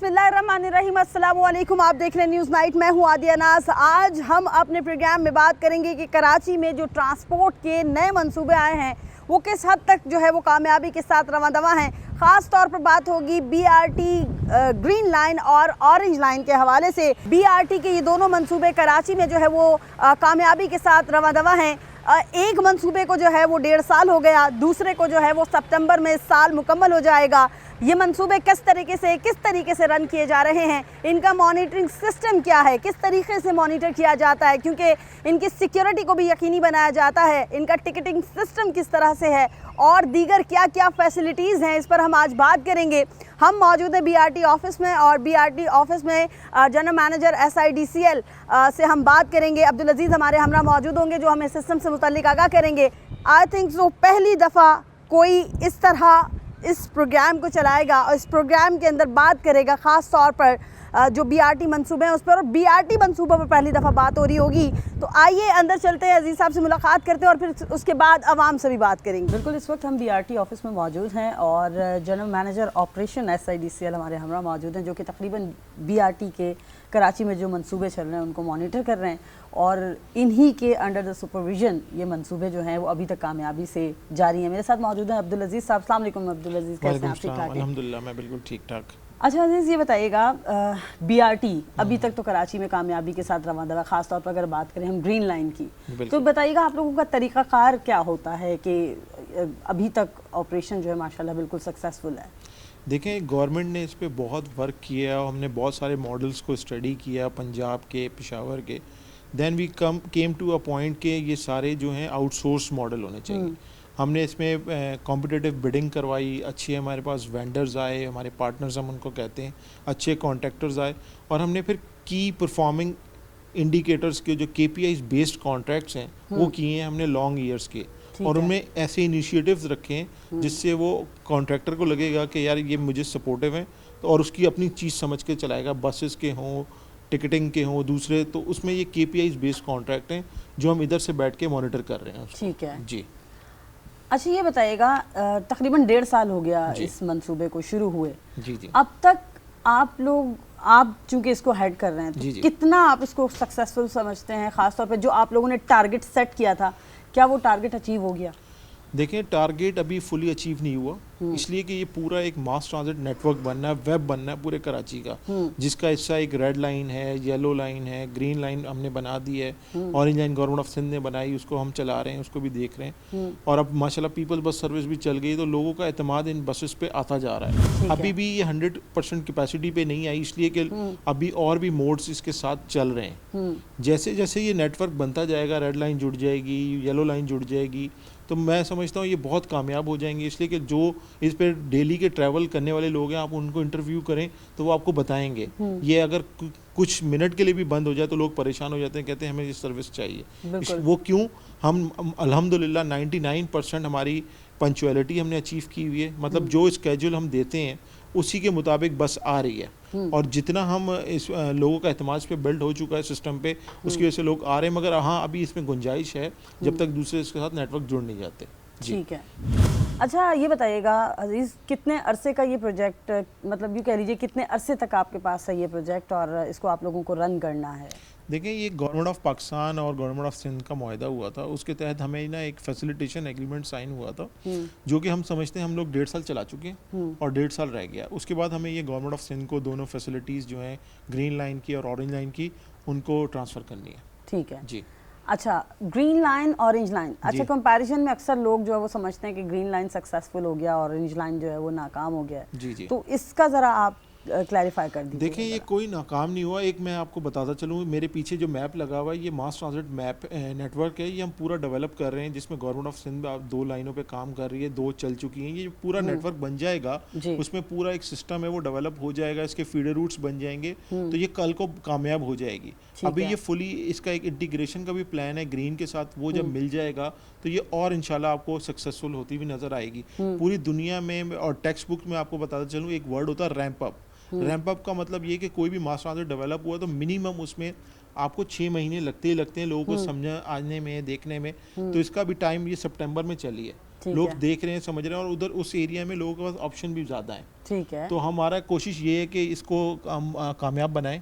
बिस्मिल्लाहिर्रहमानिर्रहीम, अस्सलामु अलैकुम। आप देख रहे हैं न्यूज़ नाइट, मैं हूं आदिया नाज। आज हम अपने प्रोग्राम में बात करेंगे कि कराची में जो ट्रांसपोर्ट के नए मंसूबे आए हैं वो किस हद तक जो है वो कामयाबी के साथ रवां दवा हैं। ख़ास तौर पर बात होगी बीआरटी ग्रीन लाइन और ऑरेंज लाइन के हवाले से। बीआरटी के ये दोनों मंसूबे कराची में जो है वो कामयाबी के साथ रवां दवा हैं। एक मंसूबे को जो है वो 1.5 साल हो गया, दूसरे को जो है वो सितंबर में इस साल मुकम्मल हो जाएगा। ये मंसूबे किस तरीके से रन किए जा रहे हैं, इनका मॉनिटरिंग सिस्टम क्या है, किस तरीके से मॉनिटर किया जाता है, क्योंकि इनकी सिक्योरिटी को भी यकीनी बनाया जाता है, इनका टिकटिंग सिस्टम किस तरह से है और दीगर क्या क्या फैसिलिटीज़ हैं, इस पर हम आज बात करेंगे। हम मौजूद हैं बीआरटी ऑफिस में और बीआरटी ऑफिस में जनरल मैनेजर SIDCL से हम बात करेंगे। अब्दुल अजीज़ हमारे हमरा मौजूद होंगे जो हमें सिस्टम से मुतल्लिक आगाह करेंगे। आई थिंक सो पहली दफ़ा कोई इस तरह इस प्रोग्राम को चलाएगा और इस प्रोग्राम के अंदर बात करेगा ख़ास तौर पर जो बीआरटी मंसूबे हैं उस पर, और बीआरटी मंसूबों पर पहली दफ़ा बात हो रही होगी। तो आइए अंदर चलते हैं, अजीज़ साहब से मुलाकात करते हैं और फिर उसके बाद आवाम से भी बात करेंगे। बिल्कुल, इस वक्त हम बीआरटी ऑफिस में मौजूद हैं और जनरल मैनेजर ऑपरेशन SIDCL हमारे हमरा मौजूद हैं जो कि तकरीबन बीआरटी के कराची में जो मंसूबे चल रहे हैं उनको मॉनिटर कर रहे हैं और इन्हीं के अंडर द सुपरविजन ये मंसूबे जो हैं वो अभी तक कामयाबी से जारी हैं। मेरे साथ मौजूद हैं अब्दुल अजीज़ साहब। अस्सलाम वालेकुम अब्दुल अजीज़, कैसे हैं आप? ठीक ठाक? अल्हम्दुलिल्लाह, मैं बिल्कुल ठीक ठाक। अच्छा अजीज़, ये बताइएगा बीआरटी अभी तक तो कराची में कामयाबी के साथ रवां दवा, खास तौर पर अगर बात करें हम ग्रीन लाइन की, तो बताइएगा आप लोगों का तरीक़ाकार क्या होता है कि अभी तक ऑपरेशन जो है माशाल्लाह बिल्कुल सक्सेसफुल है? देखें, गवर्नमेंट ने इस पे बहुत वर्क किया, हमने बहुत सारे मॉडल्स को स्टडी किया, पंजाब के, पेशावर के। Then we came to a point के ये सारे जो हैं आउटसोर्स मॉडल होने चाहिए। हमने इसमें कॉम्पिटिटिव बिडिंग करवाई, अच्छे हमारे पास वेंडर्स आए, हमारे पार्टनर्स हम उनको कहते हैं, अच्छे कॉन्ट्रैक्टर्स आए और हमने फिर की परफॉर्मिंग इंडिकेटर्स के जो KPIs बेस्ड कॉन्ट्रैक्ट्स हैं वो किए हैं हमने लॉन्ग ईयर्स के, और उनमें ऐसे इनिशिएटिव्स रखे हैं जिससे वो कॉन्ट्रैक्टर को लगेगा कि यार ये मुझे सपोर्टिव हैं, तो और उसकी अपनी चीज़ समझ के चलाएगा। बसेस के हों, टिकटिंग के हों, दूसरे, तो उसमें ये KPIs बेस्ड कॉन्ट्रैक्ट हैं जो हम इधर से बैठ के मॉनिटर कर रहे हैं। ठीक है जी। अच्छा ये बताइएगा, तकरीबन 1.5 साल हो गया इस मंसूबे को शुरू हुए। जी जी। अब तक आप चूंकि इसको हेड कर रहे हैं तो कितना आप इसको सक्सेसफुल समझते हैं? खासतौर पे जो आप लोगों ने टारगेट सेट किया था, क्या वो टारगेट अचीव हो गया? देखें, टारगेट अभी फुली अचीव नहीं हुआ, इसलिए कि ये पूरा एक मास ट्रांजिट नेटवर्क बनना है, वेब बनना है पूरे कराची का, जिसका हिस्सा एक रेड लाइन है, येलो लाइन है, ग्रीन लाइन हमने बना दी है, orange line government of Sindh ने बनाई, उसको हम चला रहे हैं, उसको भी देख रहे हैं। और अब माशाल्लाह पीपल बस सर्विस भी चल गई, तो लोगों का एतमाद इन बसेस पे आता जा रहा है। अभी भी ये 100% कैपेसिटी पे नहीं आई, इसलिए कि अभी और भी मोड्स इसके साथ चल रहे हैं। जैसे जैसे ये नेटवर्क बनता जाएगा, रेड लाइन जुड़ जाएगी, येलो लाइन जुड़ जाएगी, तो मैं समझता हूँ ये बहुत कामयाब हो जाएंगे। इसलिए कि जो इस पर डेली के ट्रैवल करने वाले लोग हैं, आप उनको इंटरव्यू करें तो वो आपको बताएंगे। ये अगर कुछ मिनट के लिए भी बंद हो जाए तो लोग परेशान हो जाते हैं, कहते हैं हमें ये सर्विस चाहिए। वो क्यों? हम अल्हम्दुलिल्लाह 99% हमारी पंक्चुअलिटी हमने अचीव की हुई है, मतलब जो स्केड्यूल हम देते हैं उसी के मुताबिक बस आ रही है। और जितना हम इस लोगों का एतमाद पे बिल्ड हो चुका है सिस्टम पे, उसकी वजह से लोग आ रहे हैं। मगर हाँ, अभी इसमें गुंजाइश है जब तक दूसरे इसके साथ नेटवर्क जुड़ नहीं जाते। ठीक है। अच्छा ये बताइएगा अजीज़, कितने अरसे का ये प्रोजेक्ट, मतलब यूँ कह लीजिए कितने अरसे तक आपके पास है ये प्रोजेक्ट और इसको आप लोगों को रन करना है? देखें, ये गवर्नमेंट ऑफ पाकिस्तान और गवर्नमेंट ऑफ सिंध का मुआहदा हुआ था, उसके तहत हमें ना एक फैसिलिटेशन एग्रीमेंट साइन हुआ था, जो कि हम समझते हैं हम लोग 1.5 साल चला चुके हैं और 1.5 साल रह गया। उसके बाद हमें ये गवर्नमेंट ऑफ सिंध को दोनों फैसिलिटीज़ जो हैं ग्रीन लाइन की और ऑरेंज लाइन की, उनको ट्रांसफ़र करनी है। ठीक है जी। अच्छा, ग्रीन लाइन ऑरेंज लाइन, अच्छा कंपैरिजन में अक्सर लोग जो है वो समझते हैं कि ग्रीन लाइन सक्सेसफुल हो गया, ऑरेंज लाइन जो है वो नाकाम हो गया है। जी जी। तो इसका ज़रा आप क्लैरिफाई कर दीजिए। देखें, ये कोई नाकाम नहीं हुआ। एक मैं आपको बताता चलूँ, मेरे पीछे जो मैप लगा हुआ है ये मास ट्रांजिट मैप नेटवर्क है, ये हम पूरा डेवलप कर रहे हैं, जिसमें गवर्नमेंट ऑफ सिंध 2 लाइनों पे काम कर रही है, 2 चल चुकी हैं। ये पूरा नेटवर्क बन जाएगा, उसमें पूरा एक सिस्टम है वो डेवलप हो जाएगा, इसके फीडर रूट्स बन जाएंगे, तो ये कल को कामयाब हो जाएगी। अभी ये फुली इसका एक इंटीग्रेशन का भी प्लान है ग्रीन के साथ, वो जब मिल जाएगा तो ये और इंशाल्लाह आपको सक्सेसफुल होती हुई नजर आएगी पूरी दुनिया में। और टेक्स्ट बुक में आपको बताता चलूँ, एक वर्ड होता है रैंप अप। रैंप अप का मतलब ये कि कोई भी मास ट्रांजिट डेवलप हुआ तो मिनिमम उसमें आपको 6 महीने लगते ही लगते हैं लोगों को समझ आने में, देखने में। तो इसका भी टाइम ये सितंबर में चली है, ठीक लोग है। देख रहे हैं, समझ रहे हैं, और उधर उस एरिया में लोगों के पास ऑप्शन भी ज़्यादा है। ठीक है। तो हमारा कोशिश ये है कि इसको हम कामयाब बनाएं,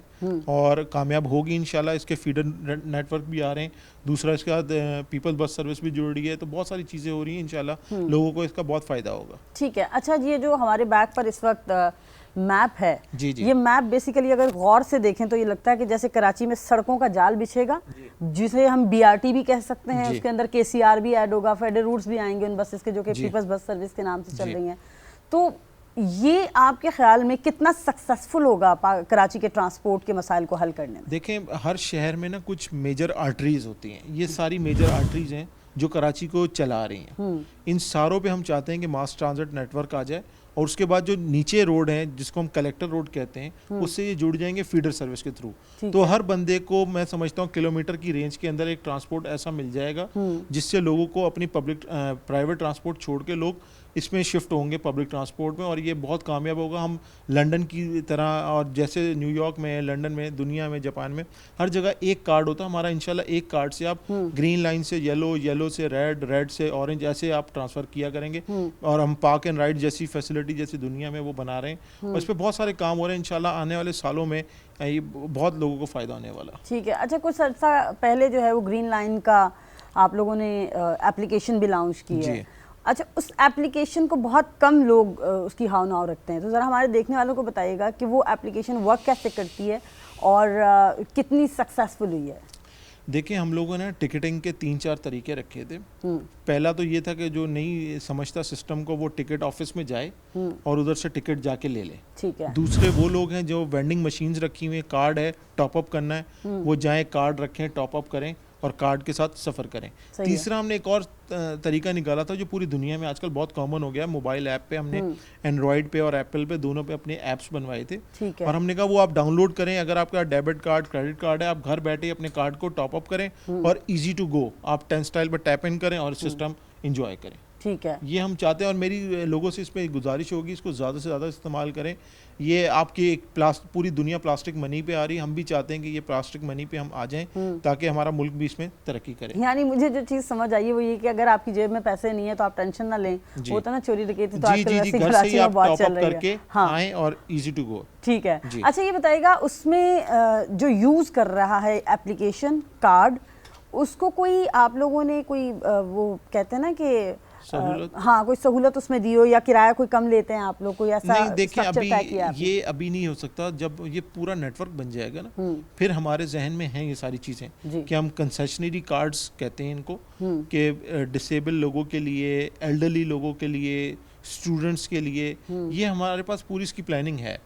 और कामयाब होगी इंशाल्लाह। इसके फीडर नेटवर्क भी आ रहे हैं, दूसरा इसके बाद पीपल बस सर्विस भी जुड़ रही है, तो बहुत सारी चीज़ें हो रही हैं, इंशाल्लाह लोगों को इसका बहुत फ़ायदा होगा। ठीक है। अच्छा, ये जो हमारे बैग पर इस वक्त मैप है, जी जी। ये मैप बेसिकली अगर गौर से देखें तो ये लगता है कि जैसे कराची में सड़कों का जाल बिछेगा, जिसे हम बीआरटी भी कह सकते हैं, जी। उसके अंदर केसीआर भी ऐड होगा, फेडरल रूट्स भी आएंगे उन बसेस के, जो कि जी। पीपल्स बस सर्विस के नाम से चल जी। रही हैं। तो ये आपके ख्याल में कितना सक्सेसफुल होगा कराची के ट्रांसपोर्ट के मसाइल को हल करने में? देखें, हर शहर में ना कुछ मेजर आर्टरीज होती हैं, ये सारी मेजर आर्टरीज हैं जो कराची को चला रही हैं। इन सारों पे हम चाहते हैं कि मास ट्रांजिट नेटवर्क आ जाए, और उसके बाद जो नीचे रोड हैं जिसको हम कलेक्टर रोड कहते हैं, उससे ये जुड़ जाएंगे फीडर सर्विस के थ्रू। तो हर बंदे को, मैं समझता हूँ, किलोमीटर की रेंज के अंदर एक ट्रांसपोर्ट ऐसा मिल जाएगा जिससे लोगों को अपनी पब्लिक प्राइवेट ट्रांसपोर्ट छोड़ के लोग इसमें शिफ्ट होंगे पब्लिक ट्रांसपोर्ट में, और ये बहुत कामयाब होगा। हम लंदन की तरह, और जैसे न्यूयॉर्क में, लंदन में, दुनिया में, जापान में, हर जगह एक कार्ड होता है हमारा। इंशाल्लाह एक कार्ड से आप ग्रीन लाइन से येलो, येलो से रेड, रेड से ऑरेंज, ऐसे आप ट्रांसफ़र किया करेंगे। और हम पार्क एंड राइड जैसी फैसिलिटी जैसी दुनिया में वो बना रहे हैं, और इस पर बहुत सारे काम हो रहे हैं। इंशाल्लाह आने वाले सालों में ये बहुत लोगों को फ़ायदा होने वाला। ठीक है। अच्छा, कुछ अर्सा पहले जो है वो ग्रीन लाइन का आप लोगों ने एप्लीकेशन भी लॉन्च की है। अच्छा, उस एप्लीकेशन को बहुत कम लोग उसकी हाव नाव रखते हैं, तो ज़रा हमारे देखने वालों को बताइएगा कि वो एप्लीकेशन वर्क कैसे करती है और कितनी सक्सेसफुल हुई है। देखिए, हम लोगों ने टिकटिंग के 3-4 तरीके रखे थे। पहला तो ये था कि जो नहीं समझता सिस्टम को, वो टिकट ऑफिस में जाए और उधर से टिकट जाके ले ले। ठीक है। दूसरे वो लोग हैं जो वेंडिंग मशीन्स रखी हुई हैं, कार्ड है, टॉप अप करना है, वो जाएं, कार्ड रखें, टॉप अप करें और कार्ड के साथ सफ़र करें। तीसरा हमने एक और तरीका निकाला था जो पूरी दुनिया में आजकल बहुत कॉमन हो गया है। मोबाइल ऐप पे हमने एंड्रॉयड पे और एप्पल पे दोनों पे अपने ऐप्स बनवाए थे, और हमने कहा वो आप डाउनलोड करें। अगर आपका डेबिट कार्ड, क्रेडिट कार्ड है, आप घर बैठे अपने कार्ड को टॉप अप करें और इजी टू गो आप 10 स्टाइल पर टैप इन करें और सिस्टम इंजॉय करें। ठीक है। ये हम चाहते हैं, और मेरी लोगों से इस पर गुजारिश होगी, इसको ज़्यादा से ज़्यादा इस्तेमाल करें। ये आपकी एक पूरी दुनिया प्लास्टिक मनी पे आ रही है, हम भी चाहते हैं कि ये प्लास्टिक मनी पे हम आ जाएं ताकि हमारा मुल्क भी इसमें तरक्की करे। यानी मुझे जो चीज़ समझ आई है वो ये कि अगर आपकी जेब में पैसे नहीं है तो आप टेंशन ना लें, होता ना चोरी डकैती, तो आजकल वैसे घर से ही आप टॉप अप करके आएं और इजी टू गो। ठीक है। अच्छा, ये बताइएगा, उसमें जो यूज़ कर रहा है एप्लीकेशन कार्ड, उसको कोई आप लोगों ने कोई वो कहते हैं ना कि हाँ, कोई सहूलत उसमें दी हो, या किराया कोई कम लेते हैं आप लोग, कोई ऐसा? नहीं, देखिए, ये अभी नहीं हो सकता। जब ये पूरा नेटवर्क बन जाएगा ना, फिर हमारे जहन में हैं ये सारी चीज़ें कि हम कंसेशनरी कार्ड्स कहते हैं इनको, कि डिसेबल लोगों के लिए, एल्डरली लोगों के लिए, स्टूडेंट्स के लिए, ये हमारे पास पूरी इसकी प्लानिंग है।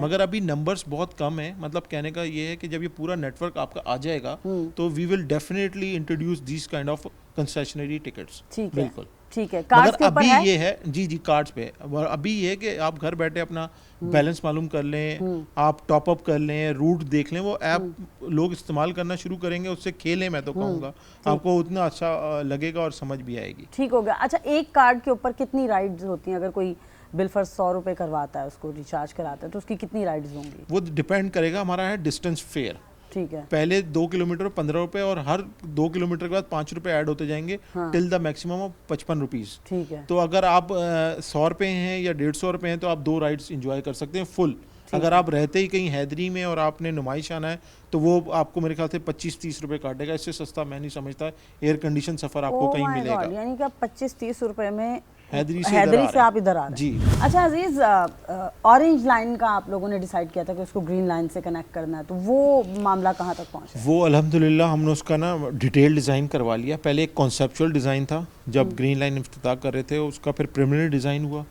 मगर अभी नंबर्स बहुत कम है। मतलब कहने का ये है कि जब ये पूरा नेटवर्क आपका आ जाएगा तो we will definitely introduce this kind of concessionary tickets. बिल्कुल। ठीक है। मगर अभी ये है, जी कार्ड्स पे, अभी ये है कि आप घर बैठे अपना बैलेंस मालूम कर लें, आप टॉप अप कर लें, रूट देख लें। वो ऐप लोग इस्तेमाल करना शुरू करेंगे, उससे खेलें, मैं तो कहूँगा आपको उतना अच्छा लगेगा और समझ भी आएगी। ठीक हो गया। अच्छा, एक कार्ड के ऊपर कितनी राइड्स होती हैं? अगर कोई बिल फॉर 100 रुपये करवाता है, उसको रिचार्ज कराता है, तो उसकी कितनी राइड्स होंगी? वो डिपेंड करेगा, हमारा है डिस्टेंस फेयर। ठीक है। पहले 2 किलोमीटर 15 रुपए, और हर 2 किलोमीटर के बाद 5 रुपए ऐड होते जाएंगे till the maximum of 55 rupees. ठीक है। तो अगर आप 100 रुपए हैं या 150 रुपए हैं तो आप 2 राइड्स इंजॉय कर सकते हैं फुल। अगर आप रहते ही कहीं हैदरी में और आपने नुमाइश आना है तो वो आपको मेरे ख्याल से 25-30 रुपए काटेगा। इससे सस्ता मैं नहीं समझता एयर कंडीशन सफ़र आपको कहीं मिलेगा। यानी कि 25-30 रुपए में हैदरी से आप इधर आ रहे हैं। जी। अच्छा अजीज, ऑरेंज लाइन का आप लोगों ने डिसाइड किया था कि उसको ग्रीन लाइन से कनेक्ट करना है, तो वो मामला कहाँ तक पहुँचा? वो अल्हम्दुलिल्लाह हमने उसका ना डिटेल डिज़ाइन करवा लिया। पहले एक कॉन्सेप्चुअल डिज़ाइन था जब ग्रीन लाइन इफ्तिताह कर रहे थे, उसका फिर प्रिलिमिनरी डिज़ाइन हुआ,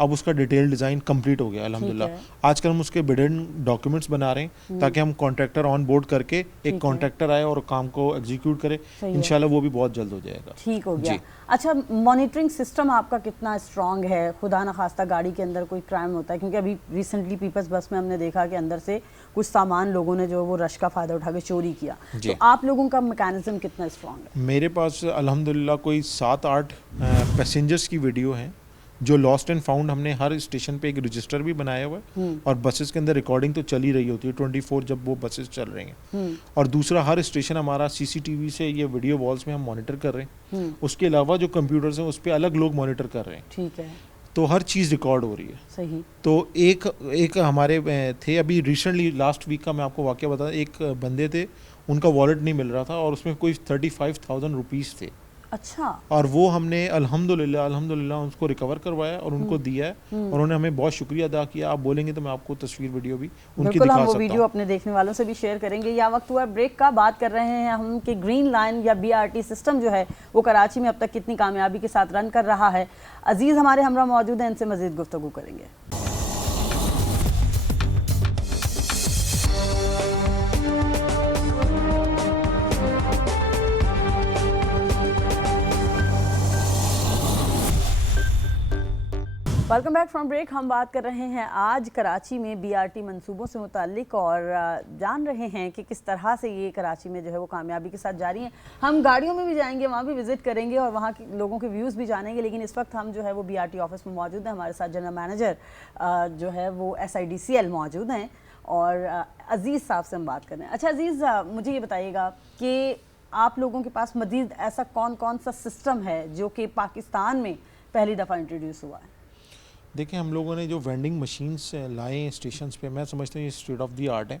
अब उसका डिटेल डिज़ाइन कंप्लीट हो गया अल्हम्दुलिल्लाह। आजकल हम उसके बिडेन डॉक्यूमेंट्स बना रहे हैं ताकि हम कॉन्ट्रैक्टर ऑन बोर्ड करके एक कॉन्ट्रैक्टर आए और काम को एग्जीक्यूट करे। इंशाल्लाह वो भी बहुत जल्द हो जाएगा। ठीक हो गया। अच्छा, मॉनिटरिंग सिस्टम आपका कितना स्ट्रॉन्ग है? खुदा न खास्ता गाड़ी के अंदर कोई क्राइम होता है, क्योंकि अभी रिसेंटली पीपल्स बस में हमने देखा कि अंदर से कुछ सामान लोगों ने जो वो रश का फ़ायदा उठा के चोरी किया, तो आप लोगों का मैकेनिज्म कितना स्ट्रॉन्ग है? मेरे पास अल्हम्दुलिल्लाह कोई 7-8 पैसेंजर्स की वीडियो हैं जो लॉस्ट एंड फाउंड हमने हर स्टेशन पे एक रजिस्टर भी बनाया हुआ है और बसेस के अंदर रिकॉर्डिंग तो चल ही रही होती है 24 जब वो बसेस चल रही हैं। और दूसरा हर स्टेशन हमारा सीसीटीवी से ये वीडियो वॉल्स में हम मॉनिटर कर रहे हैं। उसके अलावा जो कंप्यूटर्स हैं उस पर अलग लोग मॉनिटर कर रहे हैं। ठीक है, तो हर चीज़ रिकॉर्ड हो रही है। सही। तो एक हमारे थे अभी रिसेंटली लास्ट वीक का मैं आपको वाकया बता, एक बंदे थे उनका वॉलेट नहीं मिल रहा था और उसमें कोई 35,000 रुपीज़ थे। अच्छा। और वो हमने अल्हम्दुलिल्लाह उसको रिकवर करवाया और उनको दिया है और उन्होंने हमें बहुत शुक्रिया अदा किया। आप बोलेंगे तो मैं आपको तस्वीर वीडियो भी उनकी बिल्कुल, दिखा हम वो सकता वीडियो हूँ। अपने देखने वालों से भी शेयर करेंगे। या वक्त हुआ ब्रेक का, बात कर रहे हैं हम कि ग्रीन लाइन या BRT सिस्टम जो है वो कराची में अब तक कितनी कामयाबी के साथ रन कर रहा है। अजीज़ हमारे हमरा मौजूद हैं, इनसे मज़ीद गुफ्तगू करेंगे। Welcome back from break. हम बात कर रहे हैं आज कराची में BRT मंसूबों से मुताल्लिक और जान रहे हैं कि किस तरह से ये कराची में जो है वो कामयाबी के साथ जारी हैं। हम गाड़ियों में भी जाएंगे, वहाँ भी विज़िट करेंगे और वहाँ के लोगों के व्यूज़ भी जानेंगे। लेकिन इस वक्त हम जो है वो BRT ऑफिस में मौजूद हैं। हमारे साथ जनरल मैनेजर जो है वो SIDCL मौजूद हैं और अज़ीज़ साहब से हम बात कर रहे हैं। अच्छा अज़ीज़, मुझे ये बताइएगा कि आप लोगों के पास मज़ीद ऐसा कौन कौन सा सिस्टम है जो कि पाकिस्तान में पहली दफ़ा इंट्रोड्यूस हुआ है? देखिए, हम लोगों ने जो वेंडिंग मशीन्स लाए हैं स्टेशन पे, मैं समझता हूँ ये स्टेट ऑफ द आर्ट है।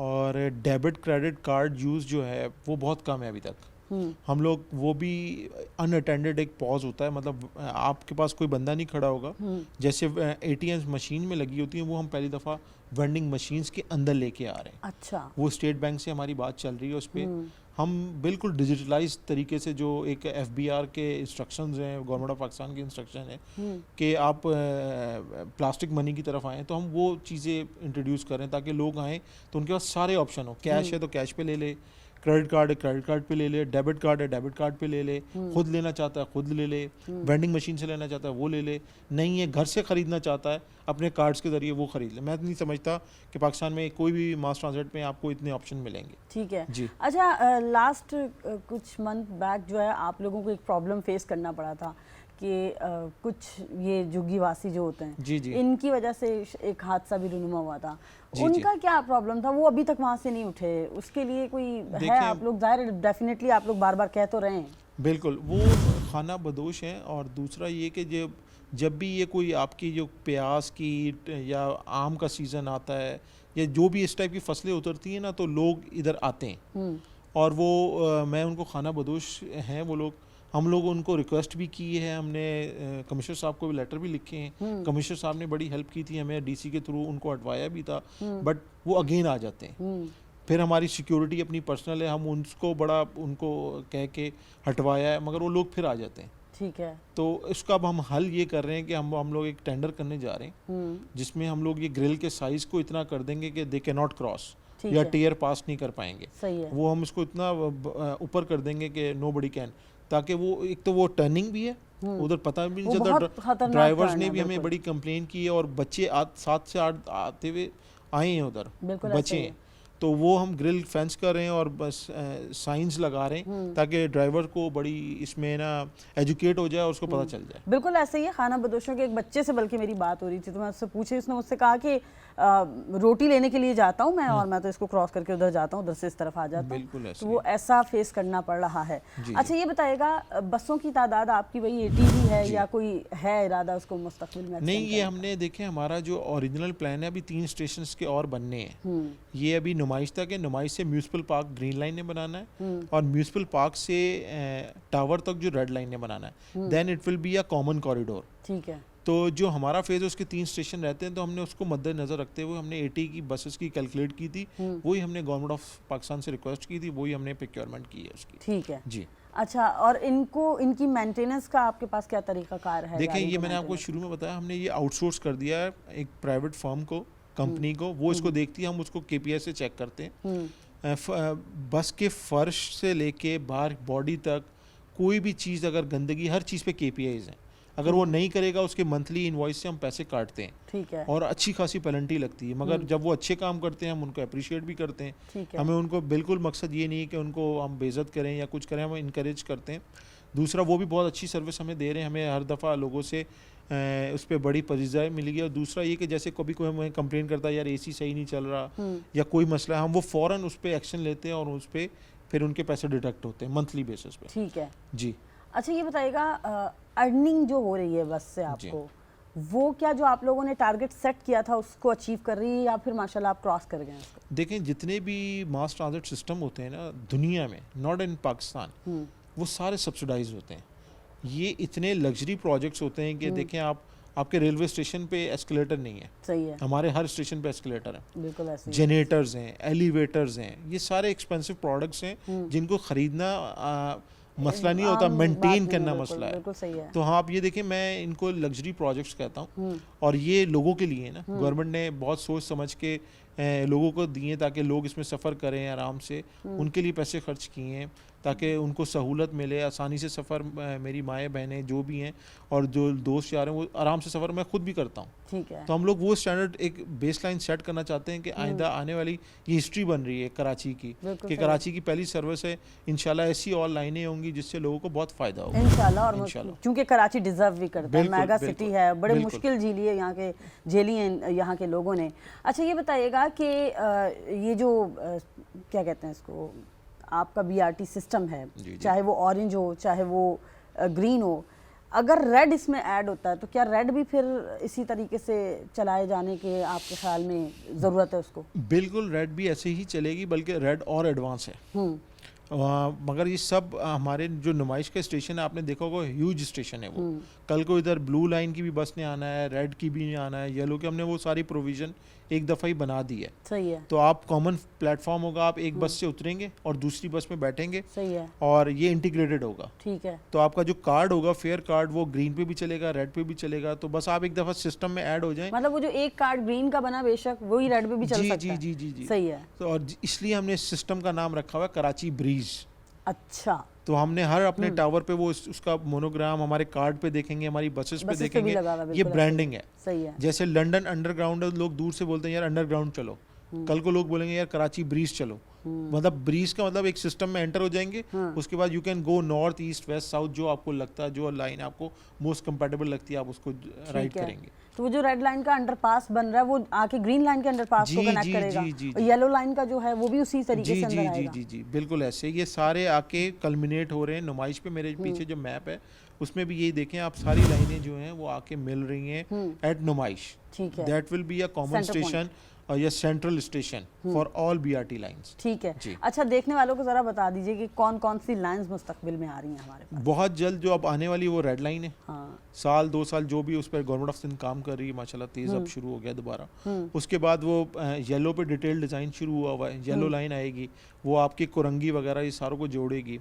और डेबिट क्रेडिट कार्ड यूज़ जो है वो बहुत कम है अभी तक। हम लोग वो भी अनअटेंडेड एक पॉज होता है, मतलब आपके पास कोई बंदा नहीं खड़ा होगा, जैसे ATM मशीन में लगी होती है वो हम पहली दफ़ा वेंडिंग मशीन्स के अंदर लेके आ रहे हैं। अच्छा। वो स्टेट बैंक से हमारी बात चल रही है उस पर। हम बिल्कुल डिजिटलाइज तरीके से, जो एक FBR के इंस्ट्रक्शंस हैं, गवर्नमेंट ऑफ पाकिस्तान के इंस्ट्रक्शन है कि आप प्लास्टिक मनी की तरफ आएँ, तो हम वो चीज़ें इंट्रोड्यूस करें ताकि लोग आएँ तो उनके पास सारे ऑप्शन हो। कैश है तो कैश पे ले ले, क्रेडिट कार्ड है क्रेडिट कार्ड पे ले ले, डेबिट कार्ड है डेबिट कार्ड पे ले ले, खुद लेना चाहता है खुद ले ले, वेंडिंग मशीन से लेना चाहता है वो ले ले, नहीं है घर से ख़रीदना चाहता है अपने कार्ड्स के ज़रिए वो ख़रीद ले। मैं नहीं समझता कि पाकिस्तान में कोई भी मास ट्रांजिट में आपको इतने ऑप्शन मिलेंगे। ठीक है जी। अच्छा, लास्ट कुछ मंथ बैक जो है आप लोगों को एक प्रॉब्लम फेस करना पड़ा था कि कुछ ये जुग्गीवासी जो होते हैं जी जी इनकी वजह से एक हादसा भी रूनुमा हुआ था। उनका क्या प्रॉब्लम था? वो अभी तक वहाँ से नहीं उठे, उसके लिए कोई है? आप लोग जाहिर डेफिनेटली आप लोग बार बार कह तो रहे हैं। बिल्कुल, वो खाना बदोश हैं। और दूसरा ये कि जब भी ये कोई आपकी जो प्याज की या आम का सीज़न आता है या जो भी इस टाइप की फसलें उतरती हैं ना, तो लोग इधर आते हैं और वो मैं उनको खाना बदोश हैं वो लोग। हम लोग उनको रिक्वेस्ट भी की है, हमने कमिश्नर साहब को भी लेटर भी लिखे हैं। कमिश्नर साहब ने बड़ी हेल्प की थी हमें, DC के थ्रू उनको हटवाया भी था, बट वो अगेन आ जाते हैं। फिर हमारी सिक्योरिटी अपनी पर्सनल है, हम उनको कह के हटवाया है, मगर वो लोग फिर आ जाते हैं। ठीक है। तो इसका अब हम हल ये कर रहे हैं कि हम लोग एक टेंडर करने जा रहे हैं जिसमें हम लोग ये ग्रिल के साइज़ को इतना कर देंगे कि दे कैन नॉट क्रॉस या टीयर पास नहीं कर पाएंगे। सही है। वो हम इसको इतना ऊपर कर देंगे कि नो बडी कैन, ताकि वो एक तो वो टर्निंग भी है, उधर पता भी नहीं चलता। ड्राइवर्स ने भी हमें बड़ी कंप्लेन की है और बच्चे 7 से 8 आते हुए आए हैं उधर, बच्चे हैं। तो वो हम ग्रिल फेंस कर रहे हैं और बस साइंस लगा रहे हैं ताकि ड्राइवर को बड़ी इसमें ना एजुकेट हो जाए और उसको पता चल जाए। बिल्कुल ऐसे ही है। खाना बदोशों के एक बच्चे से बल्कि मेरी बात हो रही थी तो मैं उससे पूछी, उसने मुझसे कहा कि रोटी लेने के लिए जाता हूँ मैं और मैं तो इसको क्रॉस करके उधर जाता हूँ, उधर से इस तरफ आ जाता हूँ, तो वो ऐसा फेस करना पड़ रहा है। अच्छा ये बताइएगा, बसों की तादाद आपकी वही 80 ही है या कोई है इरादा उसको मुस्तकबिल में? नहीं, ये हमने देखे, हमारा जो ओरिजिनल प्लान है अभी 3 स्टेशन के और बनने हैं। ये अभी नुमाइश तक है, नुमाइश से म्यूनिसिपल पार्क ग्रीन लाइन ने बनाना है और म्यूनिसिपल पार्क से टावर तक जो रेड लाइन ने बनाना है। Then it will be a common corridor. ठीक है। तो जो हमारा फेज है उसके 3 स्टेशन रहते हैं, तो हमने उसको मद्देनजर रखते हुए हमने 80 की बसेस की कैलकुलेट की थी, वही हमने गवर्नमेंट ऑफ पाकिस्तान से रिक्वेस्ट की थी, वही हमने प्रोक्योरमेंट की है उसकी। ठीक है जी। अच्छा, और इनकी मेंटेनेंस का आपके पास क्या तरीकाकार है? देखें, ये मैंने आपको शुरू में बताया, हमने ये आउटसोर्स कर दिया है एक प्राइवेट फर्म को, कंपनी को, वो इसको देखती है, हम उसको KPI से चेक करते हैं। बस के फर्श से लेके बाहर बॉडी तक कोई भी चीज़ अगर गंदगी, हर चीज़ पे KPIs हैं, अगर वो नहीं करेगा उसके मंथली इनवॉइस से हम पैसे काटते हैं। ठीक है। और अच्छी खासी पेनल्टी लगती है, मगर जब वो अच्छे काम करते हैं हम उनको अप्रिशिएट भी करते हैं। ठीक है। हमें उनको बिल्कुल मकसद ये नहीं है कि उनको हम बेइज्जत करें या कुछ करें, हम इनकरेज करते हैं। दूसरा, वो भी बहुत अच्छी सर्विस हमें दे रहे हैं, हमें हर दफ़ा लोगों से उस पर बड़ी परिजाएँ मिलेगी। और दूसरा ये कि जैसे कभी कोई हमें कंप्लेन करता है यार एसी सही नहीं चल रहा या कोई मसला है, हम वो फ़ौरन उस पर एक्शन लेते हैं और उस पर फिर उनके पैसे डिडक्ट होते हैं मंथली बेसिस पे। ठीक है जी। अच्छा ये बताइएगा अर्निंग जो हो रही है बस से आपको, वो क्या जो आप लोगों ने टारगेट सेट किया था उसको अचीव कर रही है या फिर माशाल्लाह आप क्रॉस कर गए हैं उसको? देखें जितने भी मास ट्रांजिट सिस्टम होते हैं ना दुनिया में, नॉट इन पाकिस्तान, वो सारे सब्सिडाइज होते हैं। ये इतने लग्जरी प्रोजेक्ट्स होते हैं कि देखें आप, आपके रेलवे स्टेशन पे एस्केलेटर नहीं है, सही है, हमारे हर स्टेशन पे एस्केलेटर है। बिल्कुल ऐसे ही। जनरेटर्स हैं, एलिवेटर्स हैं, ये सारे एक्सपेंसिव प्रोडक्ट्स हैं जिनको ख़रीदना मसला नहीं होता, आम मेंटेन बात नहीं करना है, मसला है। बिल्कुल सही है। तो हाँ आप ये देखें, मैं इनको लग्जरी प्रोजेक्ट्स कहता हूँ और ये लोगों के लिए ना, गवर्नमेंट ने बहुत सोच समझ के लोगों को दिए ताकि लोग इसमें सफ़र करें आराम से, उनके लिए पैसे खर्च किए हैं ताकि उनको सहूलत मिले, आसानी से सफ़र, मेरी माएँ बहनें जो भी हैं और जो दोस्त यार हैं वो आराम से सफ़र मैं खुद भी करता हूँ। ठीक है। तो हम लोग वो स्टैंडर्ड एक बेसलाइन सेट करना चाहते हैं कि आइंदा आने वाली ये हिस्ट्री बन रही है कराची की, कि कराची की पहली सर्विस है, इंशाल्लाह ऐसी और लाइनें होंगी जिससे लोगों को बहुत फ़ायदा होगा इंशाल्लाह। और क्योंकि कराची डिजर्व भी करता है, मेगा सिटी है, बड़े बिल्कुल। मुश्किल झेली है यहाँ के, झेली हैं यहाँ के लोगों ने। अच्छा ये बताइएगा कि ये जो क्या कहते हैं इसको, आपका बीआरटी सिस्टम है, चाहे वो ऑरेंज हो चाहे वो ग्रीन हो, अगर रेड इसमें ऐड होता है तो क्या रेड भी फिर इसी तरीके से चलाए जाने के आपके ख्याल में ज़रूरत है उसको? बिल्कुल, रेड भी ऐसे ही चलेगी, बल्कि रेड और एडवांस है। मगर ये सब हमारे जो नुमाइश का स्टेशन है, आपने देखा होगा ह्यूज स्टेशन है वो। कल को इधर ब्लू लाइन की भी बस ने आना है, रेड की भी आना है, येलो की, हमने वो सारी प्रोविज़न एक दफ़ा ही बना दी है। सही है। तो आप कॉमन प्लेटफॉर्म होगा, आप एक बस से उतरेंगे और दूसरी बस में बैठेंगे। सही है। और ये इंटीग्रेटेड होगा। ठीक है। तो आपका जो कार्ड होगा, फेयर कार्ड, वो ग्रीन पे भी चलेगा, रेड पे भी चलेगा। तो बस आप एक दफ़ा सिस्टम में ऐड हो जाएं। मतलब वो जो एक कार्ड ग्रीन का बना बेशक वही रेड पे भी चल सकता है। जी जी जी। सही है। तो और इसलिए हमने इस सिस्टम का नाम रखा हुआ है कराची ब्रीज। अच्छा। तो हमने हर अपने टावर पे वो उसका मोनोग्राम हमारे कार्ड पे देखेंगे, हमारी बसेस पे देखेंगे, ये ब्रांडिंग है। सही है। जैसे लंदन अंडरग्राउंड, लोग दूर से बोलते हैं यार अंडरग्राउंड चलो, कल को लोग बोलेंगे यार कराची ब्रीज चलो। मतलब ब्रीज का मतलब एक सिस्टम में एंटर हो जाएंगे, उसके बाद you can go north east west south, जो आपको लगता है, जो लाइन आपको मोस्ट कंपेटेबल लगती है, आप उसको राइड करेंगे। तो वो जो रेड लाइन का अंडरपास बन रहा है वो आके ग्रीन लाइन के अंडरपास को कनेक्ट करेगा, और येलो लाइन का जो है वो भी उसी तरीके से अंदर आएगा। जी जी बिल्कुल ऐसे ये सारे आके कल्मिनेट हो रहे हैं। नुमाइश पे मेरे पीछे जो मैप है उसमें भी यही देखें आप, सारी लाइनें जो हैं वो आके मिल रही हैं एट नुमाइश। ठीक है। That will be a common station और ये central station for all BRT lines. ठीक है। अच्छा देखने वालों को जरा बता दीजिए कि कौन कौन सी लाइंस मुस्तकबिल में आ रही हैं हमारे पास? बहुत जल्द जो अब आने वाली वो रेड लाइन है। हाँ। साल 2 साल जो भी उस पर गवर्नमेंट ऑफ सिंध काम कर रही है माशाल्लाह, तेज़ अब शुरू हो गया दोबारा। उसके बाद वो येलो पे डिटेल डिज़ाइन शुरू हुआ हुआ है, येलो लाइन आएगी, वो आपकी कुरंगी वगैरह ये सारों को जोड़ेगी।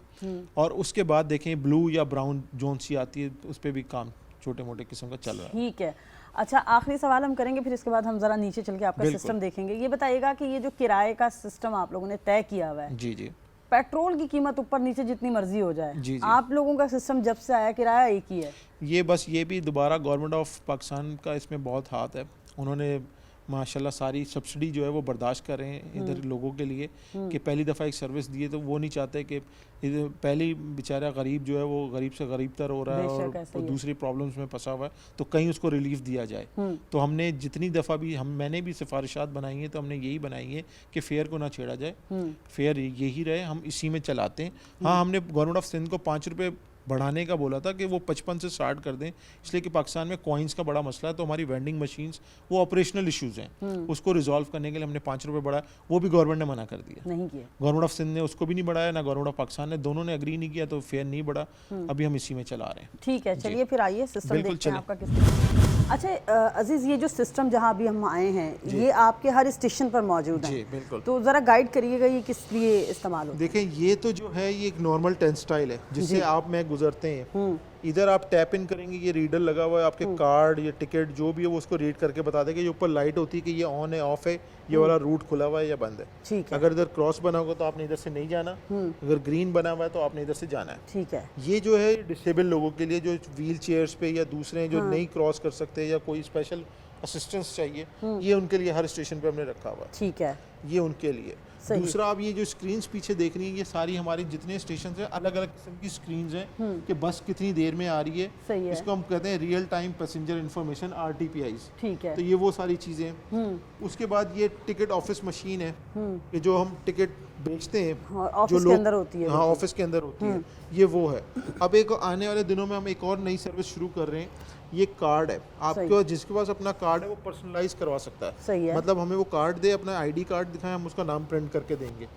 और उसके बाद देखें ब्लू या ब्राउन जोन सी आती है, उस पर भी काम छोटे मोटे किस्म का चल रहा है। ठीक है। अच्छा आखिरी सवाल हम करेंगे, फिर इसके बाद हम जरा नीचे चल के आपका सिस्टम देखेंगे। ये बताइएगा कि ये जो किराए का सिस्टम आप लोगों ने तय किया हुआ है, जी जी, पेट्रोल की कीमत ऊपर नीचे जितनी मर्जी हो जाए, जी, आप लोगों का सिस्टम जब से आया किराया एक ही है? ये बस ये भी दोबारा गवर्नमेंट ऑफ पाकिस्तान का इसमें बहुत हाथ है। उन्होंने माशाल्लाह सारी सब्सिडी जो है वो बर्दाश्त कर रहे हैं इधर लोगों के लिए, कि पहली दफ़ा एक सर्विस दी है तो वो नहीं चाहते कि पहली बेचारा गरीब जो है वो गरीब से गरीब तर हो रहा है और दूसरी प्रॉब्लम्स में फंसा हुआ है, तो कहीं उसको रिलीफ दिया जाए। तो हमने जितनी दफ़ा भी मैंने भी सिफारिशात बनाई हैं, तो हमने यही बनाई है कि फेयर को ना छेड़ा जाए, फेयर यही रहे, हम इसी में चलाते हैं। हाँ, हमने गवर्नमेंट ऑफ सिंध को 5 रुपये बढ़ाने का बोला था कि वो 55 से स्टार्ट कर दें, इसलिए कि पाकिस्तान में कॉइन्स का बड़ा मसला है। तो हमारी वेंडिंग मशीन्स वो ऑपरेशनल इश्यूज़ हैं, उसको रिजॉल्व करने के लिए हमने 5 रुपये बढ़ाया, वो भी गवर्नमेंट ने मना कर दिया, नहीं किया। गवर्नमेंट ऑफ सिंध ने उसको भी नहीं बढ़ाया, ना गवर्नमेंट ऑफ पाकिस्तान ने, दोनों ने अग्री नहीं किया, तो फेयर नहीं बढ़ा। अभी हम इसी में चला रहे हैं। ठीक है, चलिए फिर आइए सिस्टम देखते हैं आपका किस। अच्छा अजीज़, ये जो सिस्टम जहाँ अभी हम आए हैं, ये आपके हर स्टेशन पर मौजूद है? जी बिल्कुल। तो ज़रा गाइड करिएगा ये किस लिए इस्तेमाल होता है? देखें, ये तो जो है ये एक नॉर्मल 10 स्टाइल है जिससे आप मैं गुजरते हैं। इधर आप टैप इन करेंगे, ये रीडर लगा हुआ है, आपके कार्ड या टिकट जो भी है वो उसको रीड करके बता देगा। ये ऊपर लाइट होती है कि ये ऑन है ऑफ है, ये वाला रूट खुला हुआ है या बंद है। ठीक है। अगर इधर क्रॉस बना होगा तो आपने इधर से नहीं जाना, अगर ग्रीन बना हुआ है तो आपने इधर से जाना है। ठीक है। ये जो है डिसेबल लोगों के लिए, जो व्हील चेयर्स पे या दूसरे जो नहीं क्रॉस कर सकते या कोई स्पेशल असिस्टेंस चाहिए, ये उनके लिए हर स्टेशन पे हमने रखा हुआ है, ठीक है, ये उनके लिए। सही। दूसरा, आप ये जो स्क्रीन्स पीछे देख रही हैं, ये सारी हमारी जितने स्टेशन हैं अलग अलग किस्म की स्क्रीन्स हैं कि बस कितनी देर में आ रही है। सही है। इसको हम कहते हैं real time passenger information, RTPIs। ठीक है। तो ये वो सारी चीज़ें हैं। उसके बाद ये टिकट ऑफिस मशीन है कि जो हम टिकट बेचते हैं, हाँ, जो ऑफिस के लोग अंदर होती है। हाँ ऑफिस के अंदर होती है, ये वो है। अब एक आने वाले दिनों में हम एक और नई सर्विस शुरू कर रहे हैं, ये कार्ड है आपके, जिसके पास अपना कार्ड है वो पर्सनलाइज करवा सकता है। सही है। मतलब हमें वो कार्ड दे, अपना ID कार्ड दिखाएं, हम उसका नाम प्रिंट करके देंगे।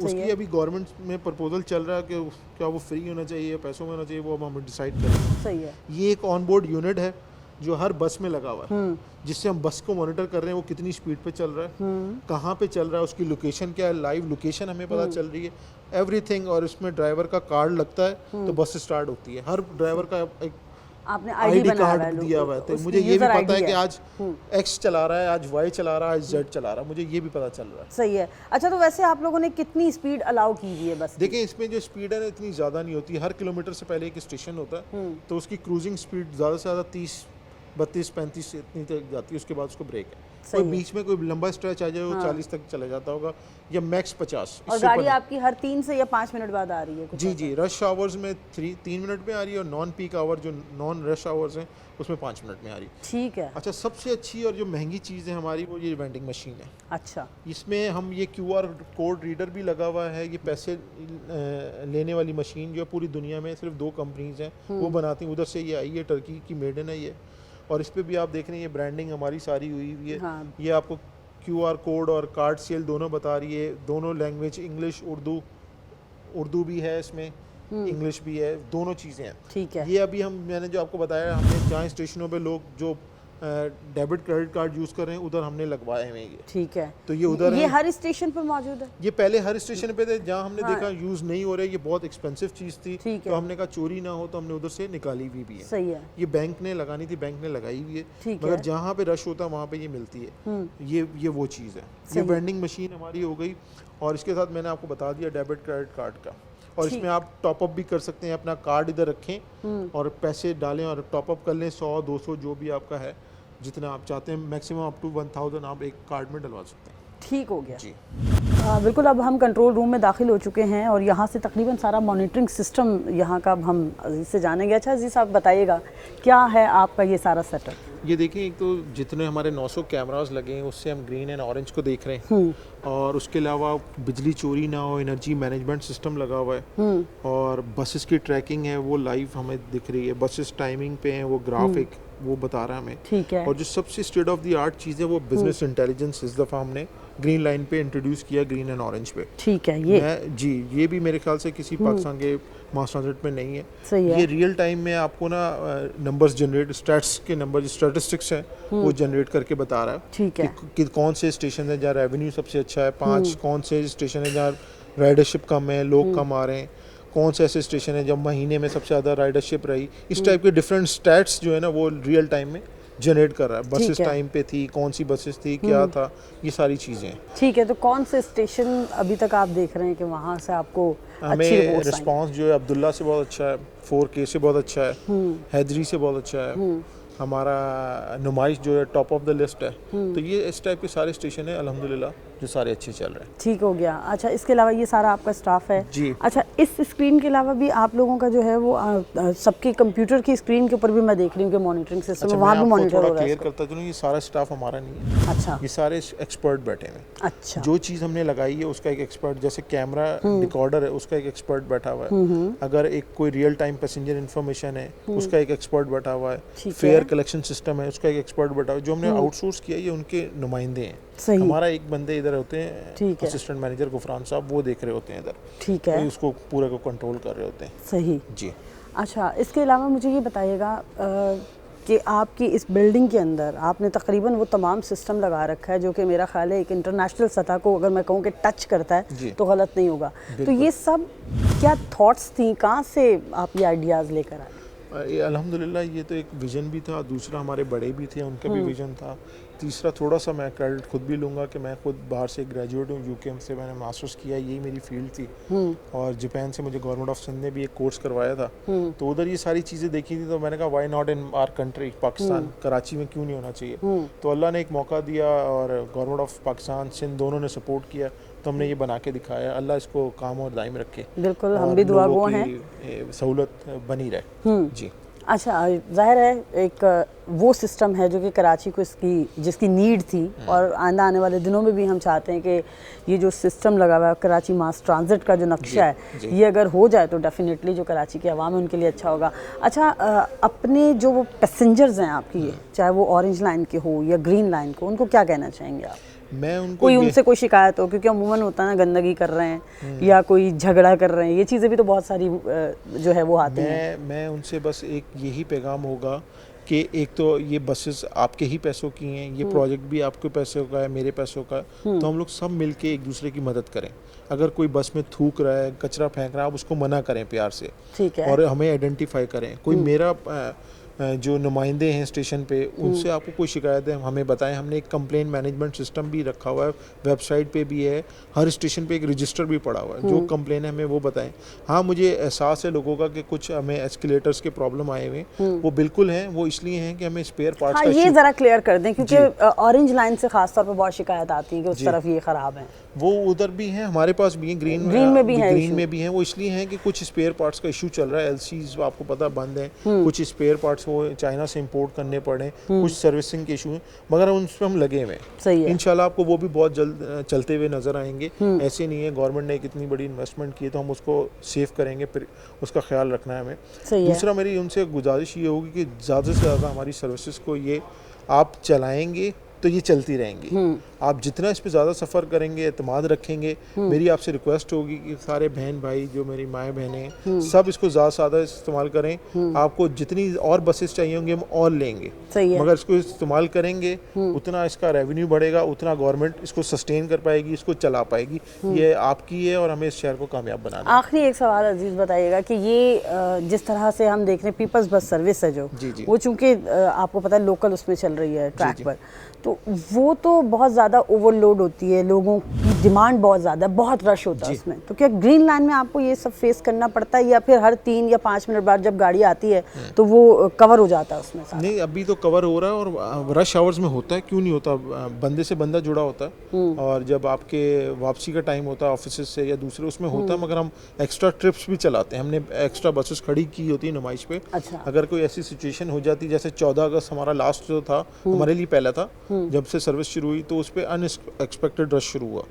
उसकी अभी गवर्नमेंट में प्रपोजल चल रहा है कि क्या वो फ्री होना चाहिए, पैसों में होना चाहिए, वो अब हम डिसाइड करेंगे। सही है। ये एक ऑन बोर्ड यूनिट है जो हर बस में लगा हुआ है, जिससे हम बस को मॉनिटर कर रहे हैं वो कितनी स्पीड पे चल रहा है, कहाँ पे चल रहा है, उसकी लोकेशन क्या है, लाइव लोकेशन हमें पता चल रही है, एवरीथिंग। और इसमें ड्राइवर का कार्ड लगता है तो बस स्टार्ट होती है। हर ड्राइवर का एक आपने ID बनाया कार्ड है, दिया हुआ है, तो उसकी मुझे ये भी user पता है ID कि आज X चला रहा है, आज Y चला रहा है, आज Z चला रहा है, मुझे ये भी पता चल रहा है। सही है। अच्छा, तो वैसे आप लोगों ने कितनी स्पीड अलाउ की हुई है बस? देखिए, इसमें जो स्पीड है ना इतनी ज़्यादा नहीं होती। हर किलोमीटर से पहले एक स्टेशन होता है, तो उसकी क्रूजिंग स्पीड ज़्यादा से ज़्यादा 30, 32, 35 इतनी तक जाती है। उसके बाद उसको ब्रेक है। कोई बीच में कोई लंबा स्ट्रेच आ जाए वो 40 तक चला जाता होगा, या मैक्स 50। और गाड़ी आपकी हर 3 से या 5 मिनट बाद आ रही है? जी जी, रश आवर्स में 3 मिनट में आ रही है, और नॉन पीक आवर जो नॉन रश आवर्स हैं उसमें 5 मिनट में आ रही है। ठीक है। अच्छा, सबसे अच्छी और जो महंगी चीज़ है हमारी वो ये वेंडिंग मशीन है। अच्छा। इसमें हम ये QR कोड रीडर भी लगा हुआ है। ये पैसे लेने वाली मशीन जो है पूरी दुनिया में सिर्फ 2 कंपनीज हैं वो बनाती हैं। उधर से ये आई है, टर्की की मेड इन है ये, और इस पे भी आप देख रहे हैं ये ब्रांडिंग हमारी सारी हुई हुई है। हाँ। ये आपको QR कोड और कार्ड सेल दोनों बता रही है, दोनों लैंग्वेज, इंग्लिश, उर्दू भी है इसमें, इंग्लिश भी है, दोनों चीज़ें हैं। ठीक है। ये अभी मैंने जो आपको बताया, हमने जहाँ स्टेशनों पे लोग जो डेबिट क्रेडिट कार्ड यूज़ कर रहे हैं उधर हमने लगवाए हैं ये। ठीक है। तो ये उधर ये है। हर स्टेशन पर मौजूद है? ये पहले हर स्टेशन पे थे, जहाँ हमने हाँ। देखा यूज़ नहीं हो रहा है, ये बहुत एक्सपेंसिव चीज़ थी, ठीक तो है। हमने कहा चोरी ना हो, तो हमने उधर से निकाली हुई भी है। सही है। ये बैंक ने लगानी थी, बैंक ने लगाई हुई है, ठीक मगर है। जहाँ पे रश होता है वहाँ पे ये मिलती है। ये वो चीज़ है। ये सही। वेंडिंग मशीन हमारी हो गई, और इसके साथ मैंने आपको बता दिया डेबिट क्रेडिट कार्ड का। और इसमें आप टॉप अप भी कर सकते हैं, अपना कार्ड इधर रखें और पैसे डालें और टॉप अप कर लें, 100, 200 जो भी आपका है, जितना आप चाहते हैं, मैक्सिमम अप टू 1000 आप एक कार्ड में डलवा सकते हैं। ठीक हो गया जी। बिल्कुल। अब हम कंट्रोल रूम में दाखिल हो चुके हैं और यहाँ से तकरीबन सारा मॉनिटरिंग सिस्टम यहाँ का अब हम अजीज़ से जानेंगे। अच्छा अजीज़, आप बताइएगा क्या है आपका ये सारा सेटअप? ये देखिए, एक तो जितने हमारे 900 कैमरास लगे हैं उससे हम ग्रीन एंड ऑरेंज को देख रहे हैं, और उसके अलावा बिजली चोरी ना हो, एनर्जी मैनेजमेंट सिस्टम लगा हुआ है, और बसेस की ट्रैकिंग है वो लाइव हमें दिख रही है, बसेस टाइमिंग पे हैं, वो ग्राफिक वो बता रहा है हमें। ठीक है। और जो सबसे स्टेट ऑफ द आर्ट चीज़ है वो बिजनेस इंटेलिजेंस इस दफ़ा हमने ग्रीन लाइन पे इंट्रोड्यूस किया, ग्रीन एंड ऑरेंज पे। ठीक है। ये ये भी मेरे ख्याल से किसी पाकिस्तान के मास ट्रांजिट में नहीं है। सही है। ये रियल टाइम में आपको ना नंबर्स जनरेट, स्टैट्स के नंबर, स्टैटिस्टिक्स हैं वो जनरेट करके बता रहा है। ठीक है। कि कौन से स्टेशन है जहाँ रेवेन्यू सबसे अच्छा है, 5 कौन से स्टेशन है जहाँ राइडरशिप कम है, लोग कम आ रहे हैं, कौन से ऐसे स्टेशन है जब महीने में सबसे ज़्यादा राइडरशिप रही। इस टाइप के डिफरेंट स्टैट्स जो है ना वो रियल टाइम में जनरेट कर रहा है। बसेस टाइम पे थी, कौन सी बसेस थी, क्या था, ये सारी चीज़ें। ठीक है। तो कौन से स्टेशन अभी तक आप देख रहे हैं कि वहाँ से आपको हमें रिस्पांस जो है अब्दुल्ला से बहुत अच्छा है, 4K से बहुत अच्छा है, हैदरी से बहुत अच्छा है, हमारा नुमाइश जो है टॉप ऑफ द लिस्ट है। तो ये इस टाइप के सारे स्टेशन है अल्हम्दुलिल्लाह जो सारे अच्छे चल रहे हैं। ठीक हो गया। अच्छा, इसके अलावा ये सारा आपका स्टाफ है? जी। अच्छा, इस स्क्रीन के अलावा भी आप लोगों का जो है वो सबके कंप्यूटर की स्क्रीन के ऊपर भी मैं देख रही हूँ कि मॉनिटरिंग सिस्टम अच्छा, वहाँ भी मॉनिटर हो रहा है। क्लियर करता चलूँ, ये सारा स्टाफ हमारा नहीं है। अच्छा। ये सारे एक्सपर्ट बैठे हैं। अच्छा। जो चीज़ हमने लगाई है उसका एक एक्सपर्ट, जैसे कैमरा रिकॉर्डर है उसका एक एक्सपर्ट बैठा हुआ है, अगर एक कोई रियल टाइम पैसेंजर इन्फॉर्मेशन है उसका एक एक्सपर्ट बैठा हुआ है, फेयर कलेक्शन सिस्टम है उसका एक एक्सपर्ट बैठा हुआ है। जो हमने आउटसोर्स किया ये उनके नुमाइंदे हैं। सही। हमारा एक बंदे इधर होते हैं, ठीक है। असिस्टेंट मैनेजर गुफरान साहब, वो देख रहे होते हैं इधर। ठीक है। उसको पूरे को कंट्रोल कर रहे होते हैं। सही। जी। अच्छा, इसके अलावा मुझे ये बताइएगा कि आपकी इस बिल्डिंग के अंदर आपने तकरीबन वो तमाम सिस्टम लगा रखा है जो कि मेरा ख्याल है एक इंटरनेशनल सतह को अगर मैं कहूँ कि टच करता है तो गलत नहीं होगा। तो ये सब क्या थॉट्स थी, कहाँ से आप ये आइडियाज़ लेकर आए? अल्हम्दुलिल्लाह ये तो एक विज़न भी था, दूसरा हमारे बड़े भी थे उनका भी विज़न था। तीसरा थोड़ा सा मैं क्रेडिट खुद भी लूँगा कि मैं खुद बाहर से ग्रेजुएट हूँ, यूके से मैंने मास्टर्स किया, यही मेरी फील्ड थी। और जापान से मुझे गवर्नमेंट ऑफ सिंध ने भी एक कोर्स करवाया था, तो उधर ये सारी चीज़ें देखी थी, तो मैंने कहा why not in our country Pakistan, Karachi में क्यों नहीं होना चाहिए। तो अल्लाह ने एक मौका दिया और गवर्नमेंट ऑफ पाकिस्तान सिंध दोनों ने सपोर्ट किया, तो हमने ये बना के दिखाया। अल्लाह इसको काम और दायम रखे। बिल्कुल, हम भी दुआ गो हैं, सहूलत बनी रहे। जी अच्छा, जाहिर है एक वो सिस्टम है जो कि कराची को जिसकी नीड थी, और आने वाले दिनों में भी हम चाहते हैं कि ये जो सिस्टम लगा हुआ है कराची मास ट्रांजिट का जो नक्शा है, ये अगर हो जाए तो डेफिनेटली जो कराची के अवाम है उनके लिए अच्छा होगा। अच्छा, अपने जो वो पैसेंजर्स हैं आपकी, चाहे वो ऑरेंज लाइन के हो या ग्रीन लाइन को, उनको क्या कहना चाहेंगे आप? मैं उनको कोई उनसे कोई शिकायत हो, क्योंकि अमूमन होता है ना, गंदगी कर रहे हैं या कोई झगड़ा कर रहे हैं, ये चीज़ें भी तो बहुत सारी जो है वो आती हैं। मैं उनसे बस एक यही पैगाम होगा कि एक तो ये बसेस आपके ही पैसों की हैं, ये प्रोजेक्ट भी आपके पैसों का है, मेरे पैसों का, तो हम लोग सब मिलके एक दूसरे की मदद करें। अगर कोई बस में थूक रहा है, कचरा फेंक रहा है, आप उसको मना करें प्यार से, ठीक है, और हमें आइडेंटिफाई करें। कोई मेरा जो नुमाइंदे हैं स्टेशन पे, उनसे आपको कोई शिकायत है हमें बताएं। हमने एक कंप्लेन मैनेजमेंट सिस्टम भी रखा हुआ है, वेबसाइट पे भी है, हर स्टेशन पे एक रजिस्टर भी पड़ा हुआ है। जो कंप्लेन है हमें वो बताएं। हाँ, मुझे एहसास है लोगों का कि कुछ हमें एस्केलेटर्स के प्रॉब्लम आए हुए, वो बिल्कुल हैं, वो इसलिए हैं कि हमें स्पेयर पार्ट्स हाँ, ये ज़रा क्लियर कर दें, क्योंकि ऑरेंज लाइन से खासतौर पर बहुत शिकायत आती है कि उस तरफ ये ख़राब है। वो उधर भी हैं, हमारे पास भी हैं, ग्रीन में भी हैं। वो इसलिए हैं कि कुछ स्पेयर पार्ट्स का इशू चल रहा है, एलसीज आपको पता बंद है, कुछ स्पेयर पार्ट्स वो चाइना से इंपोर्ट करने पड़े, कुछ सर्विसिंग के इशू हैं, मगर उन पर हम लगे हुए हैं। इंशाल्लाह आपको वो भी बहुत जल्द चलते हुए नजर आएंगे। ऐसे नहीं है, गवर्नमेंट ने एक इतनी बड़ी इन्वेस्टमेंट की है तो हम उसको सेव करेंगे, फिर उसका ख्याल रखना है हमें। दूसरा मेरी उनसे गुजारिश ये होगी कि ज़्यादा से ज़्यादा हमारी सर्विसेज को ये आप चलाएंगे तो ये चलती रहेंगी। आप जितना इस पे ज़्यादा सफ़र करेंगे, एतमाद रखेंगे, मेरी आपसे रिक्वेस्ट होगी कि सारे बहन भाई जो मेरी माएँ बहनें सब इसको ज़्यादा से ज़्यादा इस्तेमाल करें। आपको जितनी और बसेस चाहिए होंगी हम और लेंगे, मगर इसको इस्तेमाल करेंगे उतना इसका रेवेन्यू बढ़ेगा, उतना गवर्नमेंट इसको सस्टेन कर पाएगी, इसको चला पाएगी। ये आपकी है और हमें इस शहर को कामयाब बनाना है। आखिरी एक सवाल अजीज़ बताइएगा कि ये जिस तरह से हम देख रहे हैं पीपल्स बस सर्विस है जो वो चूँकि आपको पता है लोकल उसमें चल रही है ट्रैक पर, तो वो तो बहुत ज़्यादा ओवरलोड होती है, लोगों की डिमांड बहुत ज़्यादा है, बहुत रश होता है उसमें। तो क्या ग्रीन लाइन में आपको ये सब फेस करना पड़ता है, या फिर हर 3 या 5 मिनट बाद जब गाड़ी आती है तो वो कवर हो जाता है उसमें सारा? नहीं, अभी तो कवर हो रहा है और रश आवर्स में होता है, क्यों नहीं होता, बंदे से बंदा जुड़ा होता है। और जब आपके वापसी का टाइम होता है ऑफिस से या दूसरे उसमें होता है, मगर हम एक्स्ट्रा ट्रिप्स भी चलाते हैं। हमने एक्स्ट्रा बसेस खड़ी की होती है नुमाइश पे। अच्छा। अगर कोई ऐसी सिचुएशन हो जाती, जैसे 14 अगस्त हमारा लास्ट जो था, हमारे लिए पहला था, जब से सर्विस शुरू हुई तो उस पर अनएक्सपेक्टेड रश शुरू हुआ,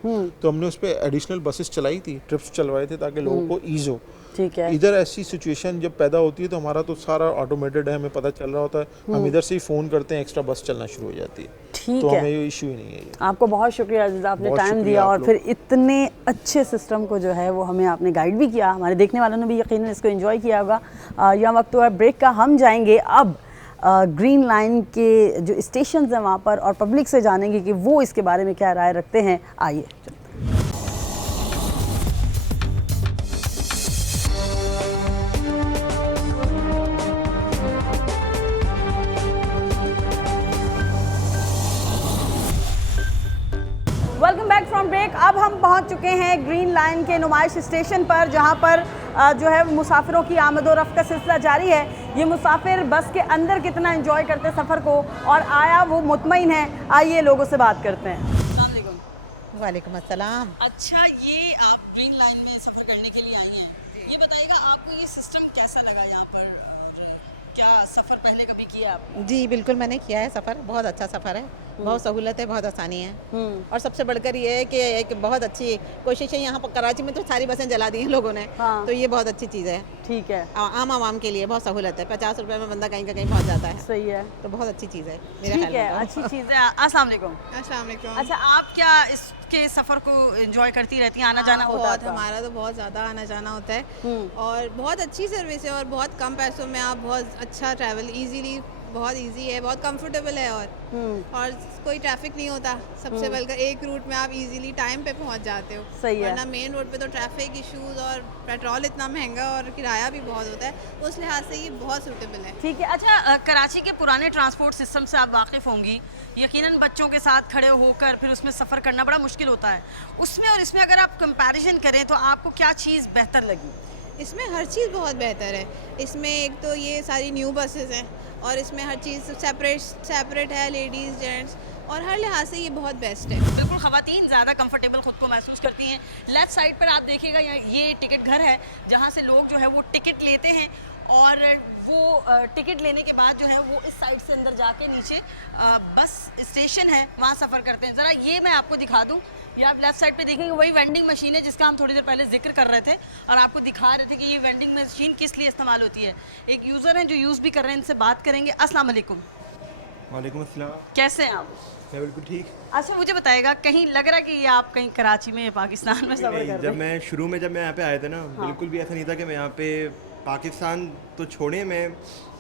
तो हमने उस पर एडिशनल बसेस चलाई थी, ट्रिप्स चलवाए थे ताकि लोगों को ईज हो। ठीक है। इधर ऐसी सिचुएशन जब पैदा होती है तो हमारा तो सारा ऑटोमेटेड है, हमें पता चल रहा होता है, हम इधर से ही फ़ोन करते हैं, एक्स्ट्रा बस चलना शुरू हो जाती है। ठीक तो है, हमें ये इशू ही नहीं है। आपको बहुत शुक्रिया अजीज़ा, आपने टाइम दिया और फिर इतने अच्छे सिस्टम को जो है वो हमें आपने गाइड भी किया। हमारे देखने वालों ने भी यकीनन इसको एंजॉय किया होगा। यह वक्त हुआ ब्रेक का, हम जाएंगे अब ग्रीन लाइन के जो स्टेशन हैं वहाँ पर और पब्लिक से जानेंगे कि वो इसके बारे में क्या राय रखते हैं। आइए। Welcome back from break. अब हम पहुंच चुके हैं ग्रीन लाइन के नुमाइश स्टेशन पर, जहां पर जो है मुसाफिरों की आमद-ओ-रफ्त का सिलसिला जारी है। ये मुसाफिर बस के अंदर कितना एंजॉय करते हैं सफ़र को और आया वो मुतमईन है। आइए लोगों से बात करते हैं। वालेकुम अस्सलाम। अच्छा, ये आप ग्रीन लाइन में सफ़र करने के लिए आई हैं, ये बताइएगा आपको ये सिस्टम कैसा लगा यहाँ पर, और क्या सफ़र पहले कभी किया आपने? जी बिल्कुल, मैंने किया है सफ़र, बहुत अच्छा सफ़र है, बहुत सहूलत है, बहुत आसानी है। और सबसे बढ़कर ये है कि एक बहुत अच्छी कोशिश है यहाँ पर। कराची में तो सारी बसें जला दी हैं लोगों ने, हाँ। तो ये बहुत अच्छी चीज़ है। ठीक है, आम आवाम के लिए बहुत सहूलत है। 50 रुपए में बंदा कहीं का कहीं पहुँच जाता है। सही है, तो बहुत अच्छी चीज़ है। ठीक है, अच्छी चीज़ है। अस्सलाम वालेकुम। अस्सलाम वालेकुम। अच्छा, आप क्या इसके सफ़र को एंजॉय करती रहती हैं, आना जाना होता बहुत, था? हमारा तो बहुत ज़्यादा आना जाना होता है और बहुत अच्छी सर्विस है और बहुत कम पैसों में आप बहुत अच्छा ट्रैवल इजीली बहुत इजी है, बहुत कंफर्टेबल है और कोई ट्रैफिक नहीं होता। सबसे बढ़कर एक रूट में आप इजीली टाइम पे पहुंच जाते हो। सही है। वरना मेन रोड पे तो ट्रैफिक इश्यूज और पेट्रोल इतना महंगा और किराया भी बहुत होता है, उस लिहाज से ये बहुत सूटेबल है। ठीक है। अच्छा, कराची के पुराने ट्रांसपोर्ट सिस्टम से आप वाकिफ़ होंगी। यकीनन बच्चों के साथ खड़े होकर फिर उसमें सफ़र करना बड़ा मुश्किल होता है। उसमें और इसमें अगर आप कंपैरिजन करें तो आपको क्या चीज़ बेहतर लगी? इसमें हर चीज़ बहुत बेहतर है। इसमें एक तो ये सारी न्यू बसेस हैं और इसमें हर चीज़ सेपरेट है, लेडीज़ जेंट्स, और हर लिहाज से ये बहुत बेस्ट है। बिल्कुल, ख़वातीन ज़्यादा कंफर्टेबल खुद को महसूस करती हैं। लेफ़्ट साइड पर आप देखिएगा ये टिकट घर है जहाँ से लोग जो है वो टिकट लेते हैं और वो टिकट लेने के बाद जो है वो इस साइड से अंदर जाके नीचे बस स्टेशन है वहाँ सफ़र करते हैं। ज़रा ये मैं आपको दिखा दूँ, ये आप लेफ़्ट साइड पे देखेंगे वही वेंडिंग मशीन है जिसका हम थोड़ी देर पहले जिक्र कर रहे थे और आपको दिखा रहे थे कि ये वेंडिंग मशीन किस लिए इस्तेमाल होती है। एक यूज़र हैं जो यूज़ भी कर रहे हैं, इनसे बात करेंगे। अस्सलाम वालेकुम। वालेकुम अस्सलाम। कैसे हैं आप? मैं बिल्कुल ठीक। अच्छा, मुझे बताएगा, कहीं लग रहा है कि ये आप कहीं कराची में या पाकिस्तान में सफ़र कर रहे जब हैं? मैं शुरू में जब मैं यहाँ पे आया था ना, बिल्कुल भी ऐसा नहीं था कि मैं यहाँ पे पाकिस्तान तो छोड़े, मैं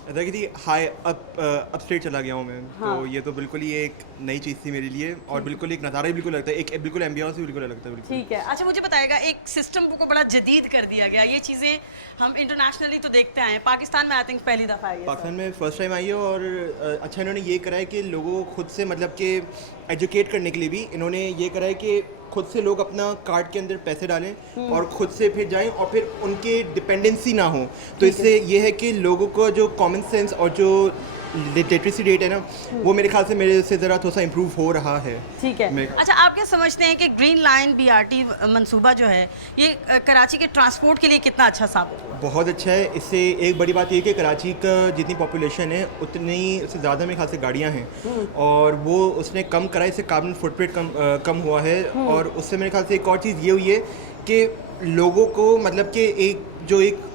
ऐसा कि थी हाई अप स्टेट चला गया हूँ मैं। तो ये तो बिल्कुल ही एक नई चीज़ थी मेरे लिए और बिल्कुल एक नज़ारा ही बिल्कुल लगता है, एक बिल्कुल एम्बियंस भी बिल्कुल लगता है बिल्कुल। ठीक है। अच्छा, मुझे बताएगा, एक सिस्टम को बड़ा जदीद कर दिया गया। ये चीज़ें हम इंटरनेशनली तो देखते आए हैं, पाकिस्तान में आई थिंक पहली दफ़ा आई है। पाकिस्तान में फ़र्स्ट टाइम आई है और अच्छा इन्होंने ये करा है कि लोगों को खुद से मतलब कि एजुकेट करने के लिए भी इन्होंने ये करा है कि खुद से लोग अपना कार्ड के अंदर पैसे डालें और खुद से फिर जाएं और फिर उनके डिपेंडेंसी ना हो। तो इससे ये है कि लोगों को जो कॉमन सेंस और जो लिटरेसी रेट है ना, वो मेरे ख्याल से मेरे से ज़रा थोड़ा सा इम्प्रूव हो रहा है। ठीक है। अच्छा, आप क्या समझते हैं कि ग्रीन लाइन BRT मंसूबा जो है ये कराची के ट्रांसपोर्ट के लिए कितना अच्छा साबित हुआ? बहुत अच्छा है। इससे एक बड़ी बात ये है कि कराची का जितनी पॉपुलेशन है उतनी उससे ज़्यादा मेरे ख्याल से गाड़ियाँ हैं और वो उसने कम करा, इससे कार्बन फुटप्रिंट कम हुआ है। और उससे मेरे ख्याल से एक और चीज़ ये हुई है कि लोगों को मतलब कि एक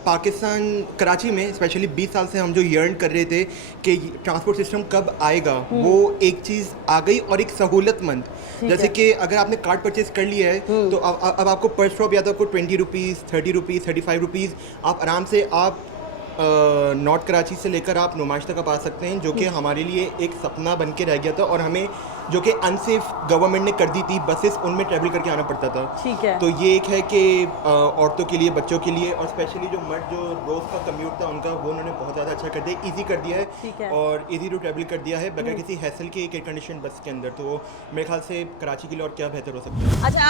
पाकिस्तान कराची में स्पेशली 20 साल से हम जो यर्न कर रहे थे कि ट्रांसपोर्ट सिस्टम कब आएगा, वो एक चीज़ आ गई और एक सहूलतमंद। जैसे कि अगर आपने कार्ड परचेज कर लिया है तो अब आपको पर स्टॉप या तो आपको 20 रुपीज़, 30 रुपीज़, 35 रुपीज़ आप आराम से आप नॉर्थ कराची से लेकर आप नुमाइश तक आप आ सकते हैं, जो कि हमारे लिए एक सपना बन के रह गया था और हमें जो कि अनसेफ गवर्नमेंट ने कर दी थी, बसेस उनमें ट्रैवल करके आना पड़ता था। ठीक है। तो ये एक है कि औरतों के लिए, बच्चों के लिए और स्पेशली जो मर्द जो रोज़ का कम्यूट था उनका, वो उन्होंने बहुत ज़्यादा अच्छा कर दिया, ईजी कर दिया है और ईजी टू ट्रैवल कर दिया है बगैर किसी हैसल के एक एयर कंडीशन बस के अंदर। तो मेरे ख्याल से कराची के लिए और क्या बेहतर हो सकता है। अच्छा,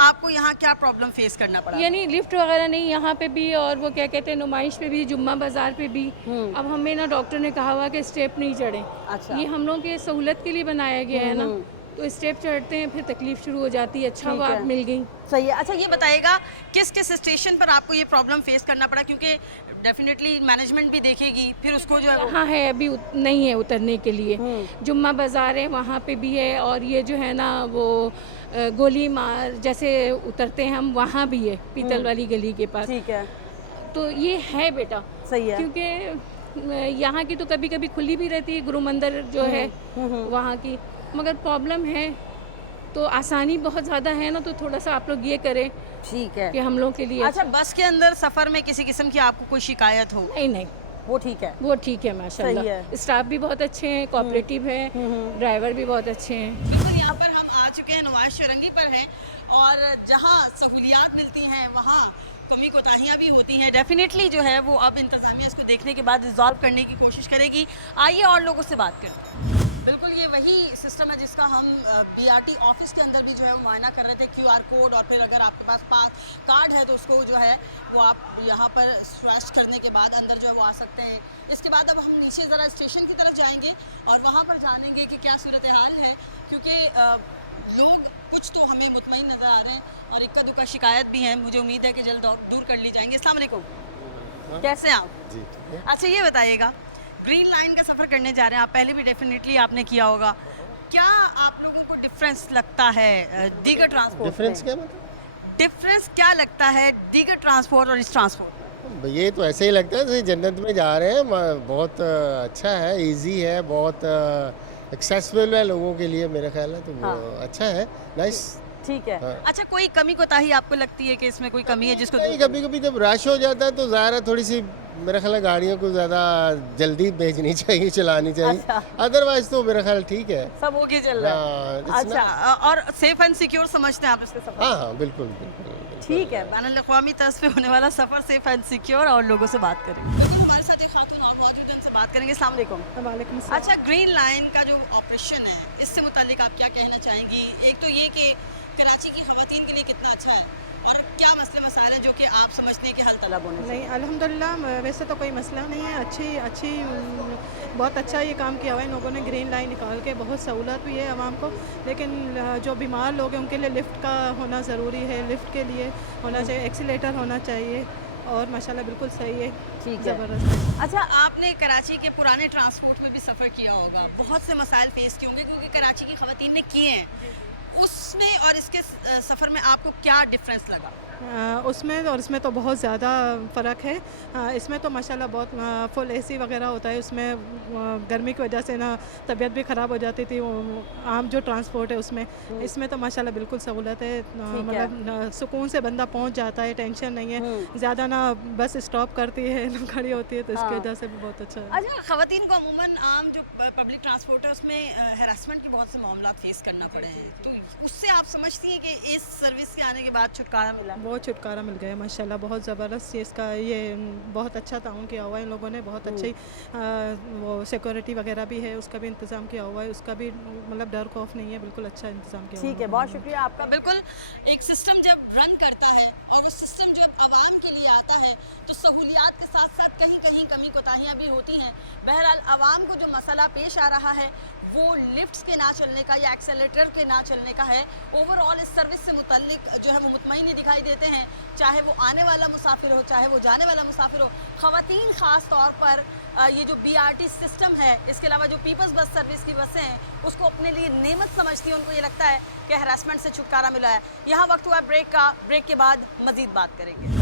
आपको यहाँ क्या प्रॉब्लम फेस करना पड़ा? यानी लिफ्ट वगैरह नहीं यहाँ पे भी, और वो क्या कहते हैं नुमाइश पे भी, जुम्मा बाज़ार पे भी। अब हमें ना डॉक्टर ने कहा हुआ कि स्टेप नहीं चढ़े। अच्छा। ये हम लोगों के सहूलत के लिए बनाया गया है ना, तो स्टेप चढ़ते हैं फिर तकलीफ शुरू हो जाती है। अच्छा हुआ आप मिल गई। सही है। अच्छा, ये बताइएगा किस किस स्टेशन पर आपको ये प्रॉब्लम फेस करना पड़ा, क्योंकि डेफिनेटली मैनेजमेंट भी देखेगी फिर उसको जो है यहाँ है अभी नहीं है उतरने के लिए। जुम्मा बाज़ार है वहाँ पे भी है, और ये जो है ना वो गोली मार जैसे उतरते हैं हम, वहाँ भी है पीतल वाली गली के पास। ठीक है। तो ये है बेटा, सही है। क्योंकि यहाँ की तो कभी कभी खुली भी रहती है, गुरु मंदिर जो है वहाँ की, मगर प्रॉब्लम है तो आसानी बहुत ज़्यादा है ना, तो थोड़ा सा आप लोग ये करें ठीक है कि हम लोग के लिए। अच्छा, बस के अंदर सफ़र में किसी किस्म की आपको कोई शिकायत हो? नहीं, वो ठीक है। वो ठीक है माशाल्लाह। स्टाफ भी बहुत अच्छे हैं, कोऑपरेटिव है, ड्राइवर भी बहुत अच्छे हैं। बिल्कुल, यहाँ पर हम आ चुके हैं, नुमाइश चौरंगी पर हैं और जहाँ सहूलियात मिलती हैं वहाँ कमी कोताहियाँ भी होती हैं। डेफिनेटली जो है वो अब इंतज़ामिया इसको देखने के बाद रिजॉल्व करने की कोशिश करेगी। आइए और लोगों से बात करते हैं। बिल्कुल, ये वही सिस्टम है जिसका हम BRT ऑफिस के अंदर भी जो है मुआयना कर रहे थे। QR कोड, और फिर अगर आपके पास कार्ड है तो उसको जो है वो आप यहाँ पर स्क्रैच करने के बाद अंदर जो है वो आ सकते हैं। इसके बाद अब हम नीचे ज़रा स्टेशन की तरफ जाएंगे और वहाँ पर जानेंगे कि क्या सूरत हाल है, क्योंकि लोग कुछ तो हमें मुतमईन नज़र आ रहे हैं और इक्का दुक्का शिकायत भी है। मुझे उम्मीद है कि जल्द दूर कर ली जाएंगी। अस्सलाम वालेकुम, कैसे हैं आप? जी। अच्छा, ये बताइएगा, ग्रीन लाइन का सफ़र करने जा रहे हैं आप, पहले भी डेफिनेटली आपने किया होगा, क्या आप लोगों को डिफरेंस लगता है दीगर ट्रांसपोर्ट? डिफरेंस क्या मतलब? डिफरेंस क्या लगता है दीगर ट्रांसपोर्ट और इस ट्रांसपोर्ट? ये तो ऐसे ही लगता है जैसे जन्नत में जा रहे हैं। बहुत अच्छा है, इजी है, बहुत एक्सेसिबल है लोगों के लिए, मेरा ख्याल है। तो वो अच्छा है, नाइस। ठीक है। हाँ। अच्छा, कोई कमी कोताही आपको लगती है कि इसमें कोई कमी है जिसको नहीं, कभी कभी जब रश हो जाता है तो ज़ाहिर है थोड़ी सी मेरा ख्याल है गाड़ियों को ज़्यादा जल्दी भेजनी चाहिए, चलानी चाहिए। अच्छा। अदरवाइज तो मेरा ख्याल ठीक है। सब होके चल रहा है। हाँ, it's अच्छा, not- और सेफ एंड सिक्योर समझते हैं आप इसके सफर? हाँ हाँ बिल्कुल बिल्कुल। ठीक है। बैनुल-अक़वामी तर्ज पे होने वाला सफर सेफ एंड सिक्योर, और लोगों से बात करेंगे। तो हमारे साथ एक खातून और मौजूद है, उनसे बात करेंगे। अस्सलाम वालेकुम। वालेकुम अच्छा, ग्रीन लाइन का जो ऑपरेशन है, इससे मुतालिक आप क्या कहना चाहेंगी? एक तो ये कि कराची की ख़वातीन के लिए कितना अच्छा है, और क्या मसले मसाइल हैं जो कि आप समझते हैं कि हल तलब होने नहीं, अल्हम्दुलिल्लाह वैसे तो कोई मसला नहीं है। अच्छी बहुत अच्छा ये काम किया हुआ है इन लोगों ने, ग्रीन लाइन निकाल के बहुत सहूलत हुई है आवाम को। लेकिन जो बीमार लोग हैं उनके लिए लिफ्ट का होना ज़रूरी है, लिफ्ट के लिए होना चाहिए, एक्सीलेटर होना चाहिए, और माशाल्लाह बिल्कुल सही है, ठीक है। ज़बरदस्त। अच्छा, आपने कराची के पुराने ट्रांसपोर्ट में भी सफ़र किया होगा, बहुत से मसाइल फेस किए होंगे क्योंकि कराची की ख़वातीन ने किए हैं। उसमें और इसके सफ़र में आपको क्या डिफरेंस लगा? उसमें और इसमें तो बहुत ज़्यादा फ़र्क है। इसमें तो माशाल्लाह बहुत फुल एसी वगैरह होता है, उसमें गर्मी की वजह से ना तबीयत भी ख़राब हो जाती थी आम जो ट्रांसपोर्ट है उसमें। इसमें तो माशाल्लाह बिल्कुल सहूलत है, मतलब सुकून से बंदा पहुंच जाता है, टेंशन नहीं है ज़्यादा, ना बस स्टॉप करती है ना खड़ी होती है, तो इसकी वजह से भी बहुत अच्छा है। अच्छा, ख़वातीन को अमूमन आम जो पब्लिक ट्रांसपोर्ट है उसमें हरासमेंट के बहुत से मामला फेस करना पड़े हैं, तो उससे आप समझती हैं कि इस सर्विस के आने के बाद छुटकारा मिला? बहुत छुटकारा मिल गया माशाल्लाह, बहुत ज़बरदस्त चीज़ का ये बहुत अच्छा ताउन किया हुआ है इन लोगों ने, बहुत अच्छी वो सिक्योरिटी वगैरह भी है, उसका भी इंतज़ाम किया हुआ है, उसका भी मतलब डर खौफ नहीं है, बिल्कुल अच्छा इंतज़ाम किया हुआ है। ठीक है, बहुत शुक्रिया आपका। बिल्कुल, एक सिस्टम जब रन करता है और वो सिस्टम जब आवाम के लिए आता है तो सहूलियात के साथ साथ कहीं कहीं कमी कोताहियाँ भी होती हैं। बहरहाल आवाम को जो मसला पेश आ रहा है वो लिफ्ट्स के ना चलने का या एक्सेलेटर के ना चलने का है। ओवरऑल इस सर्विस से मुतल्लिक जो है वो मुतमईन दिखाई देते हैं, चाहे वो आने वाला मुसाफिर हो, चाहे वो जाने वाला मुसाफिर हो। ख़वातीन ख़ास तौर पर ये जो BRT सिस्टम है, इसके अलावा जो पीपल्स बस सर्विस की बसें हैं, उसको अपने लिए नेमत समझती हैं। उनको ये लगता है कि हरासमेंट से छुटकारा मिला है। यहाँ वक्त हुआ ब्रेक का, ब्रेक के बाद मज़ीद बात करेंगे।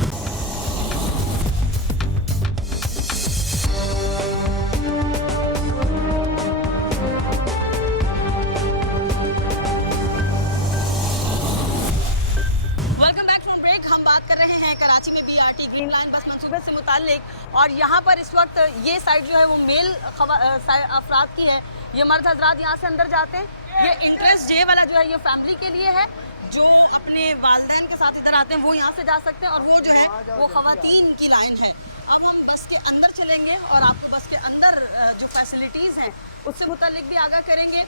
Welcome back from break. हम बात कर रहे हैं कराची में BRT ग्रीन लाइन बस मंसूबे से मुताल्लिक, और यहाँ पर इस वक्त ये साइड जो है वो मेल अफराद की है। ये मर्द हजरात यहाँ से अंदर जाते हैं। ये इंटरेस्ट जे वाला जो है ये फैमिली के लिए है, जो अपने वालिदैन के साथ इधर आते हैं वो यहाँ से जा सकते हैं, और वो जो है वो ख़वातीन की लाइन है। अब हम बस के अंदर चलेंगे और आपको बस के अंदर जो फैसिलिटीज़ हैं उससे मुताल्लिक भी आगाह करेंगे।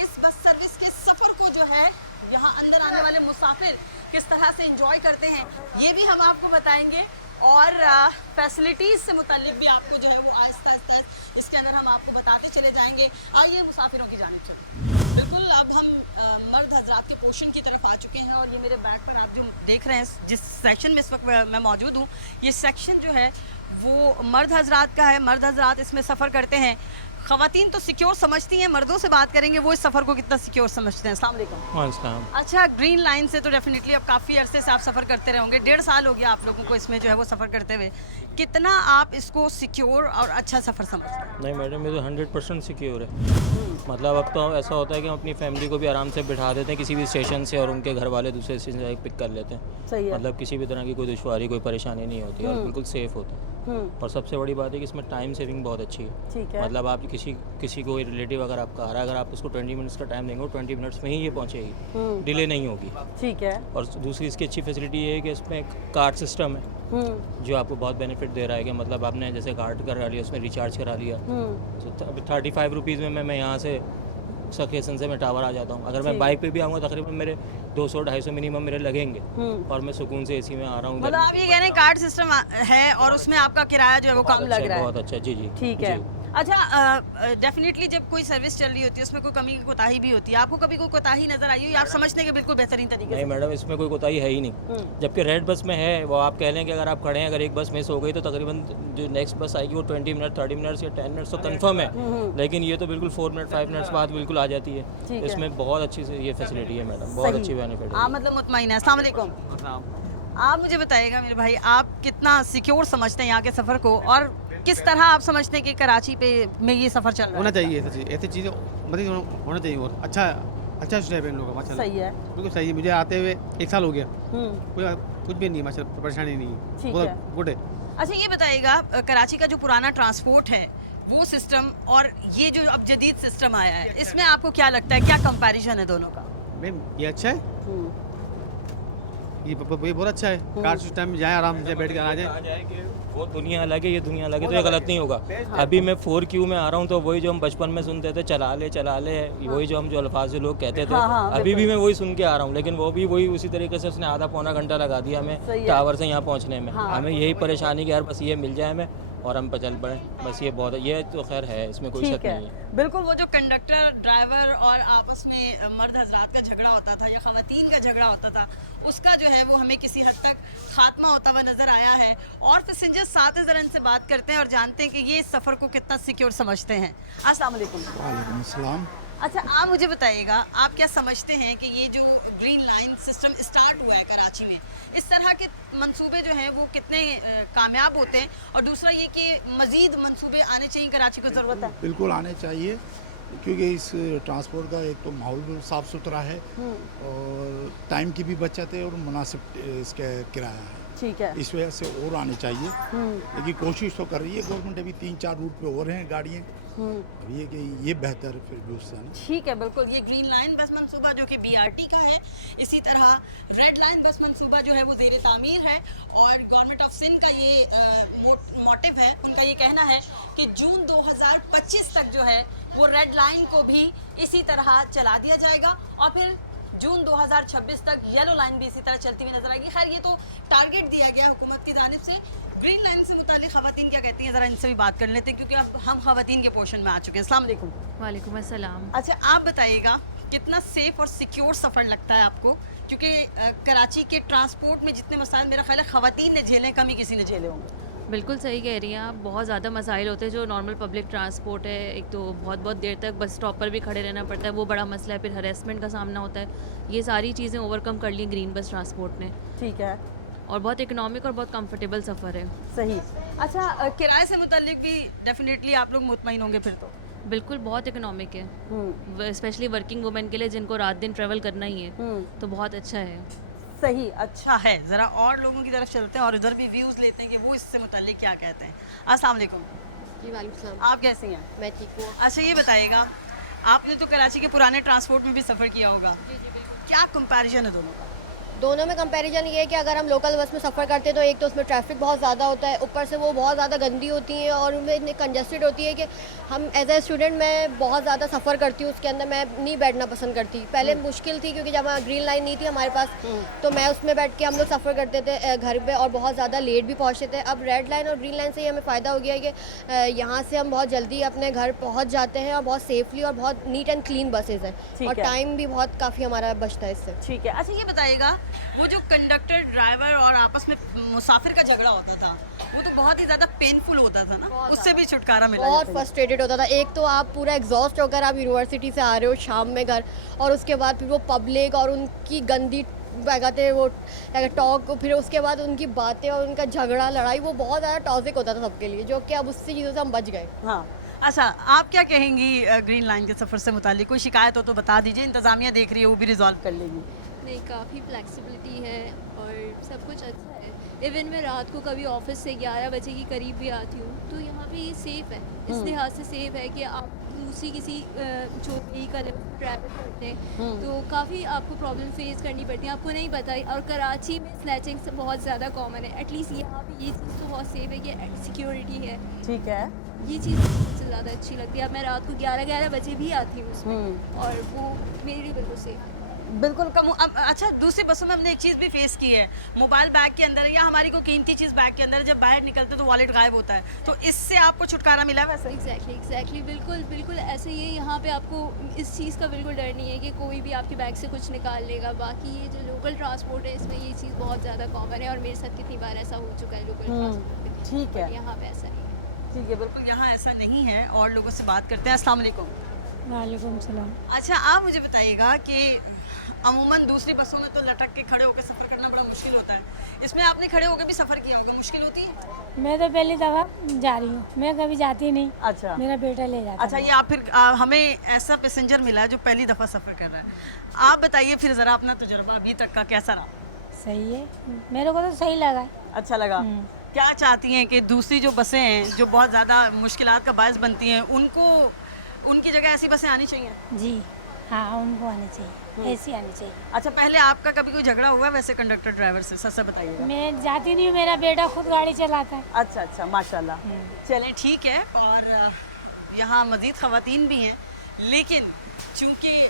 इस बस सर्विस के सफ़र को जो है यहाँ अंदर आने वाले मुसाफिर किस तरह से एंजॉय करते हैं ये भी हम आपको बताएंगे, और फैसिलिटीज़ से मुताल्लिक भी आपको जो है वो आहिस्ता आहिस्ता इसके अंदर हम आपको बताते चले जाएंगे। आइए मुसाफिरों की जानिब चलते। बिल्कुल, अब हम मर्द हजरात के पोर्शन की तरफ आ चुके हैं, और ये मेरे बैक पर आप जो देख रहे हैं जिस सेक्शन में इस वक्त मैं मौजूद हूँ, ये सेक्शन जो है वो मर्द हजरात का है। मर्द हजरात इसमें सफ़र करते हैं। ख़वातीन तो सिक्योर समझती हैं, मर्दों से बात करेंगे वो इस सफ़र को कितना सिक्योर समझते हैं। अस्सलाम वालेकुम। अच्छा, ग्रीन लाइन से तो डेफिनेटली अब काफ़ी अरसे से आप सफ़र करते रहे होंगे, 1.5 साल हो गया आप लोगों को इसमें जो है वो सफ़र करते हुए। कितना आप इसको सिक्योर और अच्छा सफ़र समझते हैं? नहीं मैडम, ये तो 100% सिक्योर है। मतलब अब तो ऐसा होता है कि हम अपनी फैमिली को भी आराम से बिठा देते हैं किसी भी स्टेशन से, और उनके घर वाले दूसरे स्टेशन से पिक कर लेते हैं। सही है। मतलब किसी भी तरह की कोई दुश्वारी, कोई परेशानी नहीं होती, और बिल्कुल सेफ़ होता है। और सबसे बड़ी बात है कि इसमें टाइम सेविंग बहुत अच्छी है। ठीक है। मतलब आप किसी कोई रिलेटिव अगर आपका आ रहा है, अगर आप उसको 20 मिनट्स का टाइम देंगे, वो 20 मिनट्स में ही ये पहुँचेगी, डिले नहीं होगी। ठीक है। और दूसरी इसकी अच्छी फैसिलिटी ये है कि इसमें एक कार्ड सिस्टम है जो आपको बहुत बेनिफिट दे रहा है कि मतलब आपने जैसे कार्ड करा लिया, उसमें रिचार्ज करा लिया, तो अभी 35 रुपीज़ में मैं यहाँ से स्टेशन से मैं टावर आ जाता हूँ। अगर मैं बाइक पे भी आऊँगा तकरीबन मेरे 200-250 मिनिमम मेरे लगेंगे, और मैं सुकून से एसी में आ रहा हूँ। मतलब आप ये कह रहे हैं कार्ड सिस्टम है और उसमें आपका किराया जो है वो कम लग रहा है। बहुत अच्छा, जी जी। ठीक है। अच्छा, डेफिनेटली जब कोई सर्विस चल रही होती है उसमें कोई कमी कोताही भी होती है। आपको कभी कोई कोताही नजर आई हो या आप समझते हैं कि बिल्कुल बेहतरीन तरीके नहीं से? मैडम, इसमें कोई कोताही है ही नहीं। जबकि रेड बस में है, वो आप कह लें कि अगर आप खड़े हैं, अगर एक बस मिस हो गई तो तकरीबन जो नेक्स्ट बस आएगी वो 20 मिनट, 30 मिनट्स या 10 मिनट्स तो कंफर्म है, लेकिन ये तो बिल्कुल 4 मिनट 5 मिनट्स बाद बिल्कुल आ जाती है। इसमें बहुत अच्छी से ये फैसिलिटी है मैडम, बहुत अच्छी बेनिफिट है। आप मतलब मुतमईन है। अस्सलाम वालेकुम। आप मुझे बताइएगा मेरे भाई, आप कितना सिक्योर समझते हैं यहाँ के सफ़र को, और किस तरह आप समझते हैं कि कराची पे में ये सफ़र चल रहा है? होना चाहिए ऐसी चीज़ें मतलब होना चाहिए, और अच्छा अच्छा स्टेप है इन लोगों का माशाल्लाह। सही है। बिल्कुल सही है, मुझे आते हुए 1 साल हो गया, हम्म, कोई कुछ भी नहीं माशाल्लाह, परेशानी नहीं है, ठीक बहुत है। गुड है। अच्छा ये बताइएगा कराची का जो पुराना ट्रांसपोर्ट है वो सिस्टम और ये जो अब जदीद सिस्टम आया है इसमें आपको क्या लगता है, क्या कंपैरिजन है दोनों का? मैम ये अच्छा है, हम्म, ये बहुत अच्छा है। कार सिस्टम में जाए आराम से बैठ कर आ जाए। कि वो दुनिया अलग है, ये दुनिया अलग है, तो ये गलत नहीं होगा। अभी मैं 4Q में आ रहा हूँ तो वही जो हम बचपन में सुनते थे, चला ले वही जो हम जो अल्फाज जो लोग कहते थे, हाँ, अभी भी मैं वही सुन के आ रहा हूँ। लेकिन वो भी वही उसी तरीके से उसने आधा पौना घंटा लगा दिया सही हमें है। टावर से यहाँ पहुँचने में। हाँ। हमें यही परेशानी कि यार बस ये मिल जाए हमें और हम चल पड़े, बस ये बहुत है। ये तो खैर है, इसमें कोई ठीक शक नहीं है। है। बिल्कुल वो जो कंडक्टर ड्राइवर और आपस में मर्द हजरात का झगड़ा होता था या ख़वातीन का झगड़ा होता था, उसका जो है वो हमें किसी हद तक खात्मा होता हुआ नज़र आया है। और पैसेंजर्स साथ ही ज़रा इनसे बात करते हैं और जानते हैं कि ये इस सफ़र को कितना सिक्योर समझते हैं। अस्सलाम वालेकुम। वालेकुम अस्सलाम। अच्छा आप मुझे बताइएगा, आप क्या समझते हैं कि ये जो ग्रीन लाइन सिस्टम स्टार्ट हुआ है कराची में, इस तरह के मंसूबे जो हैं वो कितने कामयाब होते हैं? और दूसरा ये कि मज़ीद मंसूबे आने चाहिए, कराची को ज़रूरत है? बिल्कुल आने चाहिए, क्योंकि इस ट्रांसपोर्ट का एक तो माहौल भी साफ़ सुथरा है और टाइम की भी बचत है और मुनासिब इसका किराया है। ठीक है। इस वजह से और आने चाहिए, लेकिन कोशिश तो कर रही है गवर्नमेंट। अभी 3-4 रूट पे और हैं गाड़ियाँ, अब ये कि ये बेहतर फिर भी उससे है ना। ठीक है, बिल्कुल। ये ग्रीन लाइन बस मंसूबा जो कि BRT का है, इसी तरह रेड लाइन बस मंसूबा जो है वो ज़ेर तामीर है। और गवर्नमेंट ऑफ सिंध का ये मोटिव है, उनका ये कहना है कि जून 2025 तक जो है वो रेड लाइन को भी इसी तरह चला दिया जाएगा और फिर जून 2026 तक येलो लाइन भी इसी तरह चलती हुई नजर आएगी। खैर ये तो टारगेट दिया गया हुकूमत की जानिब से। ग्रीन लाइन से मुतालिक ख़वातीन क्या कहती हैं, ज़रा इनसे भी बात कर लेते हैं, क्योंकि अब हम ख़वातीन के पोर्शन में आ चुके हैं। अस्सलाम वालेकुम। वालेकुम अस्सलाम। अच्छा आप बताइएगा, कितना सेफ़ और सिक्योर सफ़र लगता है आपको? क्योंकि कराची के ट्रांसपोर्ट में जितने मसाइल मेरा ख्याल है ख़वातीन ने झेले, कम ही किसी ने झेले होंगे। बिल्कुल सही कह रही हैं आप, बहुत ज़्यादा मसाइल होते हैं जो नॉर्मल पब्लिक ट्रांसपोर्ट है। एक तो बहुत देर तक बस स्टॉप पर भी खड़े रहना पड़ता है, वो बड़ा मसला है। फिर हरेसमेंट का सामना होता है। ये सारी चीज़ें ओवरकम कर ली ग्रीन बस ट्रांसपोर्ट ने। ठीक है। और बहुत इकोनॉमिक और बहुत कंफर्टेबल सफ़र है। सही। अच्छा किराए से मुतालिक भी डेफिनेटली आप लोग मुतमईन होंगे फिर तो? बिल्कुल बहुत इकोनॉमिक है, स्पेशली वर्किंग वुमेन के लिए जिनको रात दिन ट्रेवल करना ही है, तो बहुत अच्छा है। सही, अच्छा है। ज़रा और लोगों की तरफ चलते हैं और इधर भी व्यूज़ लेते हैं कि वो इससे मुताल्लिक क्या कहते हैं। अस्सलाम वालेकुम। जी वालेकुम सलाम। आप कैसी हैं? मैं ठीक हूँ। अच्छा ये बताइएगा, आपने तो कराची के पुराने ट्रांसपोर्ट में भी सफ़र किया होगा, क्या कंपैरिजन है दोनों का? दोनों में कंपैरिजन ये है कि अगर हम लोकल बस में सफ़र करते हैं तो एक तो उसमें ट्रैफिक बहुत ज़्यादा होता है, ऊपर से वो बहुत ज़्यादा गंदी होती हैं और उनमें इतनी कंजस्टेड होती है कि हम एज ए स्टूडेंट मैं बहुत ज़्यादा सफ़र करती हूँ उसके अंदर, मैं नहीं बैठना पसंद करती। पहले मुश्किल थी क्योंकि जब ग्रीन लाइन नहीं थी हमारे पास, तो मैं उसमें बैठ के हम लोग सफ़र करते थे घर पे और बहुत ज़्यादा लेट भी पहुँचते थे। अब रेड लाइन और ग्रीन लाइन से ही हमें फ़ायदा हो गया है कि यहाँ से हम बहुत जल्दी अपने घर पहुँच जाते हैं और बहुत सेफली, और बहुत नीट एंड क्लीन बसेज हैं और टाइम भी बहुत काफ़ी हमारा बचता है इससे। ठीक है। अच्छा ये बताइएगा, वो जो कंडक्टर ड्राइवर और आपस में मुसाफिर का झगड़ा होता था, वो तो बहुत ही ज़्यादा पेनफुल होता था ना, उससे भी छुटकारा मिला? बहुत फ्रस्ट्रेटेड होता था। एक तो आप पूरा एग्जॉस्ट होकर आप यूनिवर्सिटी से आ रहे हो शाम में घर, और उसके बाद फिर वो पब्लिक और उनकी गंदी कहते हैं वो टॉक, फिर उसके बाद उनकी बातें और उनका झगड़ा लड़ाई, वो बहुत ज़्यादा टॉक्सिक होता था सबके लिए, जो कि अब उससे चीज़ों से हम बच गए। हाँ। अच्छा आप क्या कहेंगी ग्रीन लाइन के सफ़र से मुतालिक? कोई शिकायत हो तो बता दीजिए, इंतज़ामिया देख रही है, वो भी रिजॉल्व कर लेगी। नहीं, काफ़ी फ्लेक्सिबिलिटी है और सब कुछ अच्छा है। इवन मैं रात को कभी ऑफिस से 11 बजे के करीब भी आती हूँ तो यहाँ पे ये सेफ़ है, इस लिहाज से सेफ़ है कि आप दूसरी किसी जो व्हीकल ट्रैवल करते हैं तो काफ़ी आपको प्रॉब्लम फेस करनी पड़ती है, आपको नहीं पता। और कराची में स्नैचिंग से बहुत ज़्यादा कॉमन है, एटलीस्ट यहाँ पे ये चीज़ तो बहुत सेफ़ है कि सिक्योरिटी है। ठीक है। ये चीज़ सबसे ज़्यादा अच्छी लगती है। अब मैं रात को 11 बजे भी आती हूँ उसमें और वो मेरे लिए बिल्कुल सेफ़ है। बिल्कुल कम। अब अच्छा दूसरी बसों में हमने एक चीज़ भी फेस की है, मोबाइल बैग के अंदर या हमारी कोई कीमती चीज़ बैग के अंदर, जब बाहर निकलते तो वॉलेट गायब होता है, तो इससे आपको छुटकारा मिला वैसे? एग्जैक्टली बिल्कुल ऐसे ही है। यहाँ पे आपको इस चीज़ का बिल्कुल डर नहीं है कि कोई भी आपके बैग से कुछ निकाल लेगा। बाकी ये जो लोकल ट्रांसपोर्ट है इसमें ये चीज़ बहुत ज़्यादा कॉमन है और मेरे साथ कितनी बार ऐसा हो चुका है लोकल ट्रांसपोर्ट में। ठीक है। यहाँ पे ऐसा नहीं है। ठीक है, बिल्कुल यहाँ ऐसा नहीं है और लोगों से बात करते हैं। अस्सलाम वालेकुम। वालेकुम सलाम। अच्छा आप मुझे बताइएगा कि अमूमन दूसरी बसों में तो लटक के खड़े होकर सफ़र करना बड़ा मुश्किल होता है, इसमें आपने खड़े होकर भी सफ़र किया होगा, मुश्किल होती है? मैं तो पहली दफ़ा जा रही हूँ, मैं कभी जाती नहीं। अच्छा, मेरा बेटा ले जाता अच्छा, है। ये आप फिर हमें ऐसा पैसेंजर मिला जो पहली दफ़ा सफ़र कर रहा है। आप बताइए फिर ज़रा अपना तजुर्बा अभी तक का कैसा रहा? सही है, मेरे को तो सही लगा। अच्छा लगा। क्या चाहती हैं कि दूसरी जो बसें हैं जो बहुत ज़्यादा मुश्किलात का बायस बनती हैं, उनको उनकी जगह ऐसी बसें आनी चाहिए? जी हाँ, उनको आनी चाहिए, ऐसी आनी चाहिए। अच्छा, पहले आपका कभी कोई झगड़ा हुआ वैसे कंडक्टर ड्राइवर से? सच से बताइएगा। मैं जाती नहीं हूँ, मेरा बेटा खुद गाड़ी चलाता है। अच्छा अच्छा, माशाल्लाह। चलें ठीक है। और यहाँ मज़ीद ख़वातीन भी हैं, लेकिन चूँकि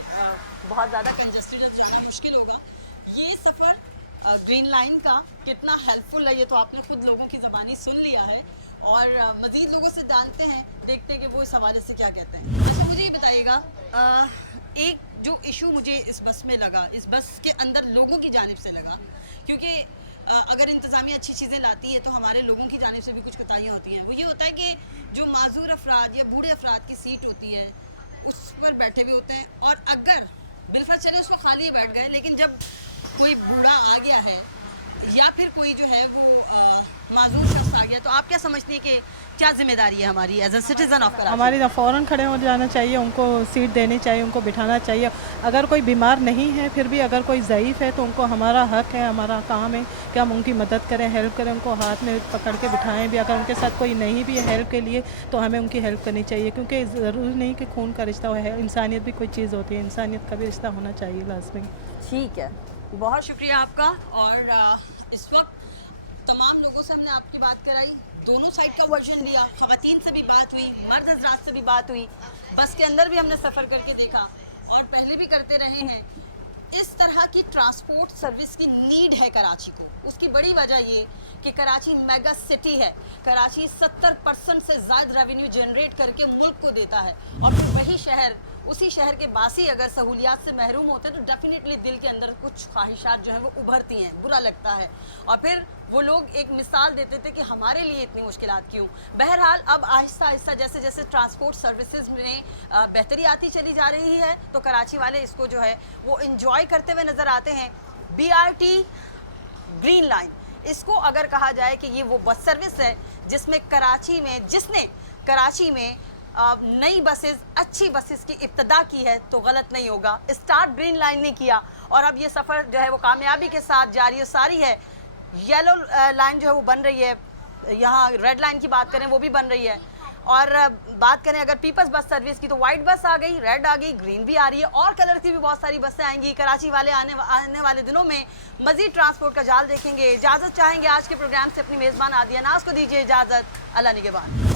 बहुत ज़्यादा कंजस्टेड है, जाना मुश्किल होगा। ये सफ़र ग्रीन लाइन का कितना हेल्पफुल है ये तो आपने खुद लोगों की ज़बानी सुन लिया है, और मज़ीद लोगों से जानते हैं, देखते हैं कि वो इस हवाले से क्या कहते हैं। अच्छा, मुझे ये बताइएगा, एक जो इशू मुझे इस बस में लगा, इस बस के अंदर लोगों की जानिब से लगा, क्योंकि अगर इंतज़ामिया अच्छी चीज़ें लाती है तो हमारे लोगों की जानिब से भी कुछ कोताहियाँ होती हैं। वो ये होता है कि जो माजूर अफराद या बूढ़े अफराद की सीट होती है उस पर बैठे हुए होते हैं, और अगर बिलफर्ज चले उसको खाली ही बैठ गए, लेकिन जब कोई बूढ़ा आ गया है या फिर कोई जो है वो माजूर शख्स आ गया, तो आप क्या समझती हैं कि क्या जिम्मेदारी है हमारी as a citizen of Karachi? हमारी फ़ौरन खड़े हो जाना चाहिए, उनको सीट देनी चाहिए, उनको बिठाना चाहिए। अगर कोई बीमार नहीं है, फिर भी अगर कोई ज़ईफ़ है तो उनको हमारा हक है, हमारा काम है कि हम उनकी मदद करें, हेल्प करें, उनको हाथ में पकड़ के बिठाएं भी। अगर उनके साथ कोई नहीं भी है हेल्प के लिए तो हमें उनकी हेल्प करनी चाहिए, क्योंकि ज़रूरी नहीं कि खून का रिश्ता है, इंसानियत भी कोई चीज़ होती है, इंसानियत का भी रिश्ता होना चाहिए लाजमी। ठीक है, बहुत शुक्रिया आपका। और इस वक्त तमाम लोगों से हमने आपकी बात कराई, दोनों साइड का वर्जन लिया, ख़वातीन से भी बात हुई, मर्द हज़रात से भी बात हुई, बस के अंदर भी हमने सफ़र करके देखा और पहले भी करते रहे हैं। इस तरह की ट्रांसपोर्ट सर्विस की नीड है कराची को। उसकी बड़ी वजह ये कि कराची मेगा सिटी है, कराची 70% से ज़्यादा रेवेन्यू जनरेट करके मुल्क को देता है, और फिर वही शहर, उसी शहर के बासी अगर सहूलियात से महरूम होते हैं तो डेफिनेटली दिल के अंदर कुछ ख्वाहिशात जो है वो उभरती हैं, बुरा लगता है, और फिर वो लोग एक मिसाल देते थे कि हमारे लिए इतनी मुश्किलात क्यों। बहरहाल अब आहिस्ता आहिस्ता जैसे जैसे ट्रांसपोर्ट सर्विसेज में बेहतरी आती चली जा रही है तो कराची वाले इसको जो है वो इंजॉय करते हुए नज़र आते हैं। BRT ग्रीन लाइन, इसको अगर कहा जाए कि ये वो बस सर्विस है जिसमें जिसने कराची में नई बसेस, अच्छी बसेस की इब्तिदा की है तो गलत नहीं होगा। स्टार्ट ग्रीन लाइन ने किया और अब ये सफ़र जो है वो कामयाबी के साथ जारी सारी है। येलो लाइन जो है वो बन रही है, यहाँ रेड लाइन की बात करें वो भी बन रही है, और बात करें अगर पीपल्स बस सर्विस की तो वाइट बस आ गई, रेड आ गई, ग्रीन भी आ रही है, और कलर की भी बहुत सारी बसें आएंगी। कराची वाले आने वाले दिनों में मज़ीद ट्रांसपोर्ट का जाल देखेंगे। इजाज़त चाहेंगे आज के प्रोग्राम से अपनी मेज़बान आदिया नाज को दीजिए इजाज़त। अल्लाह निगहबान।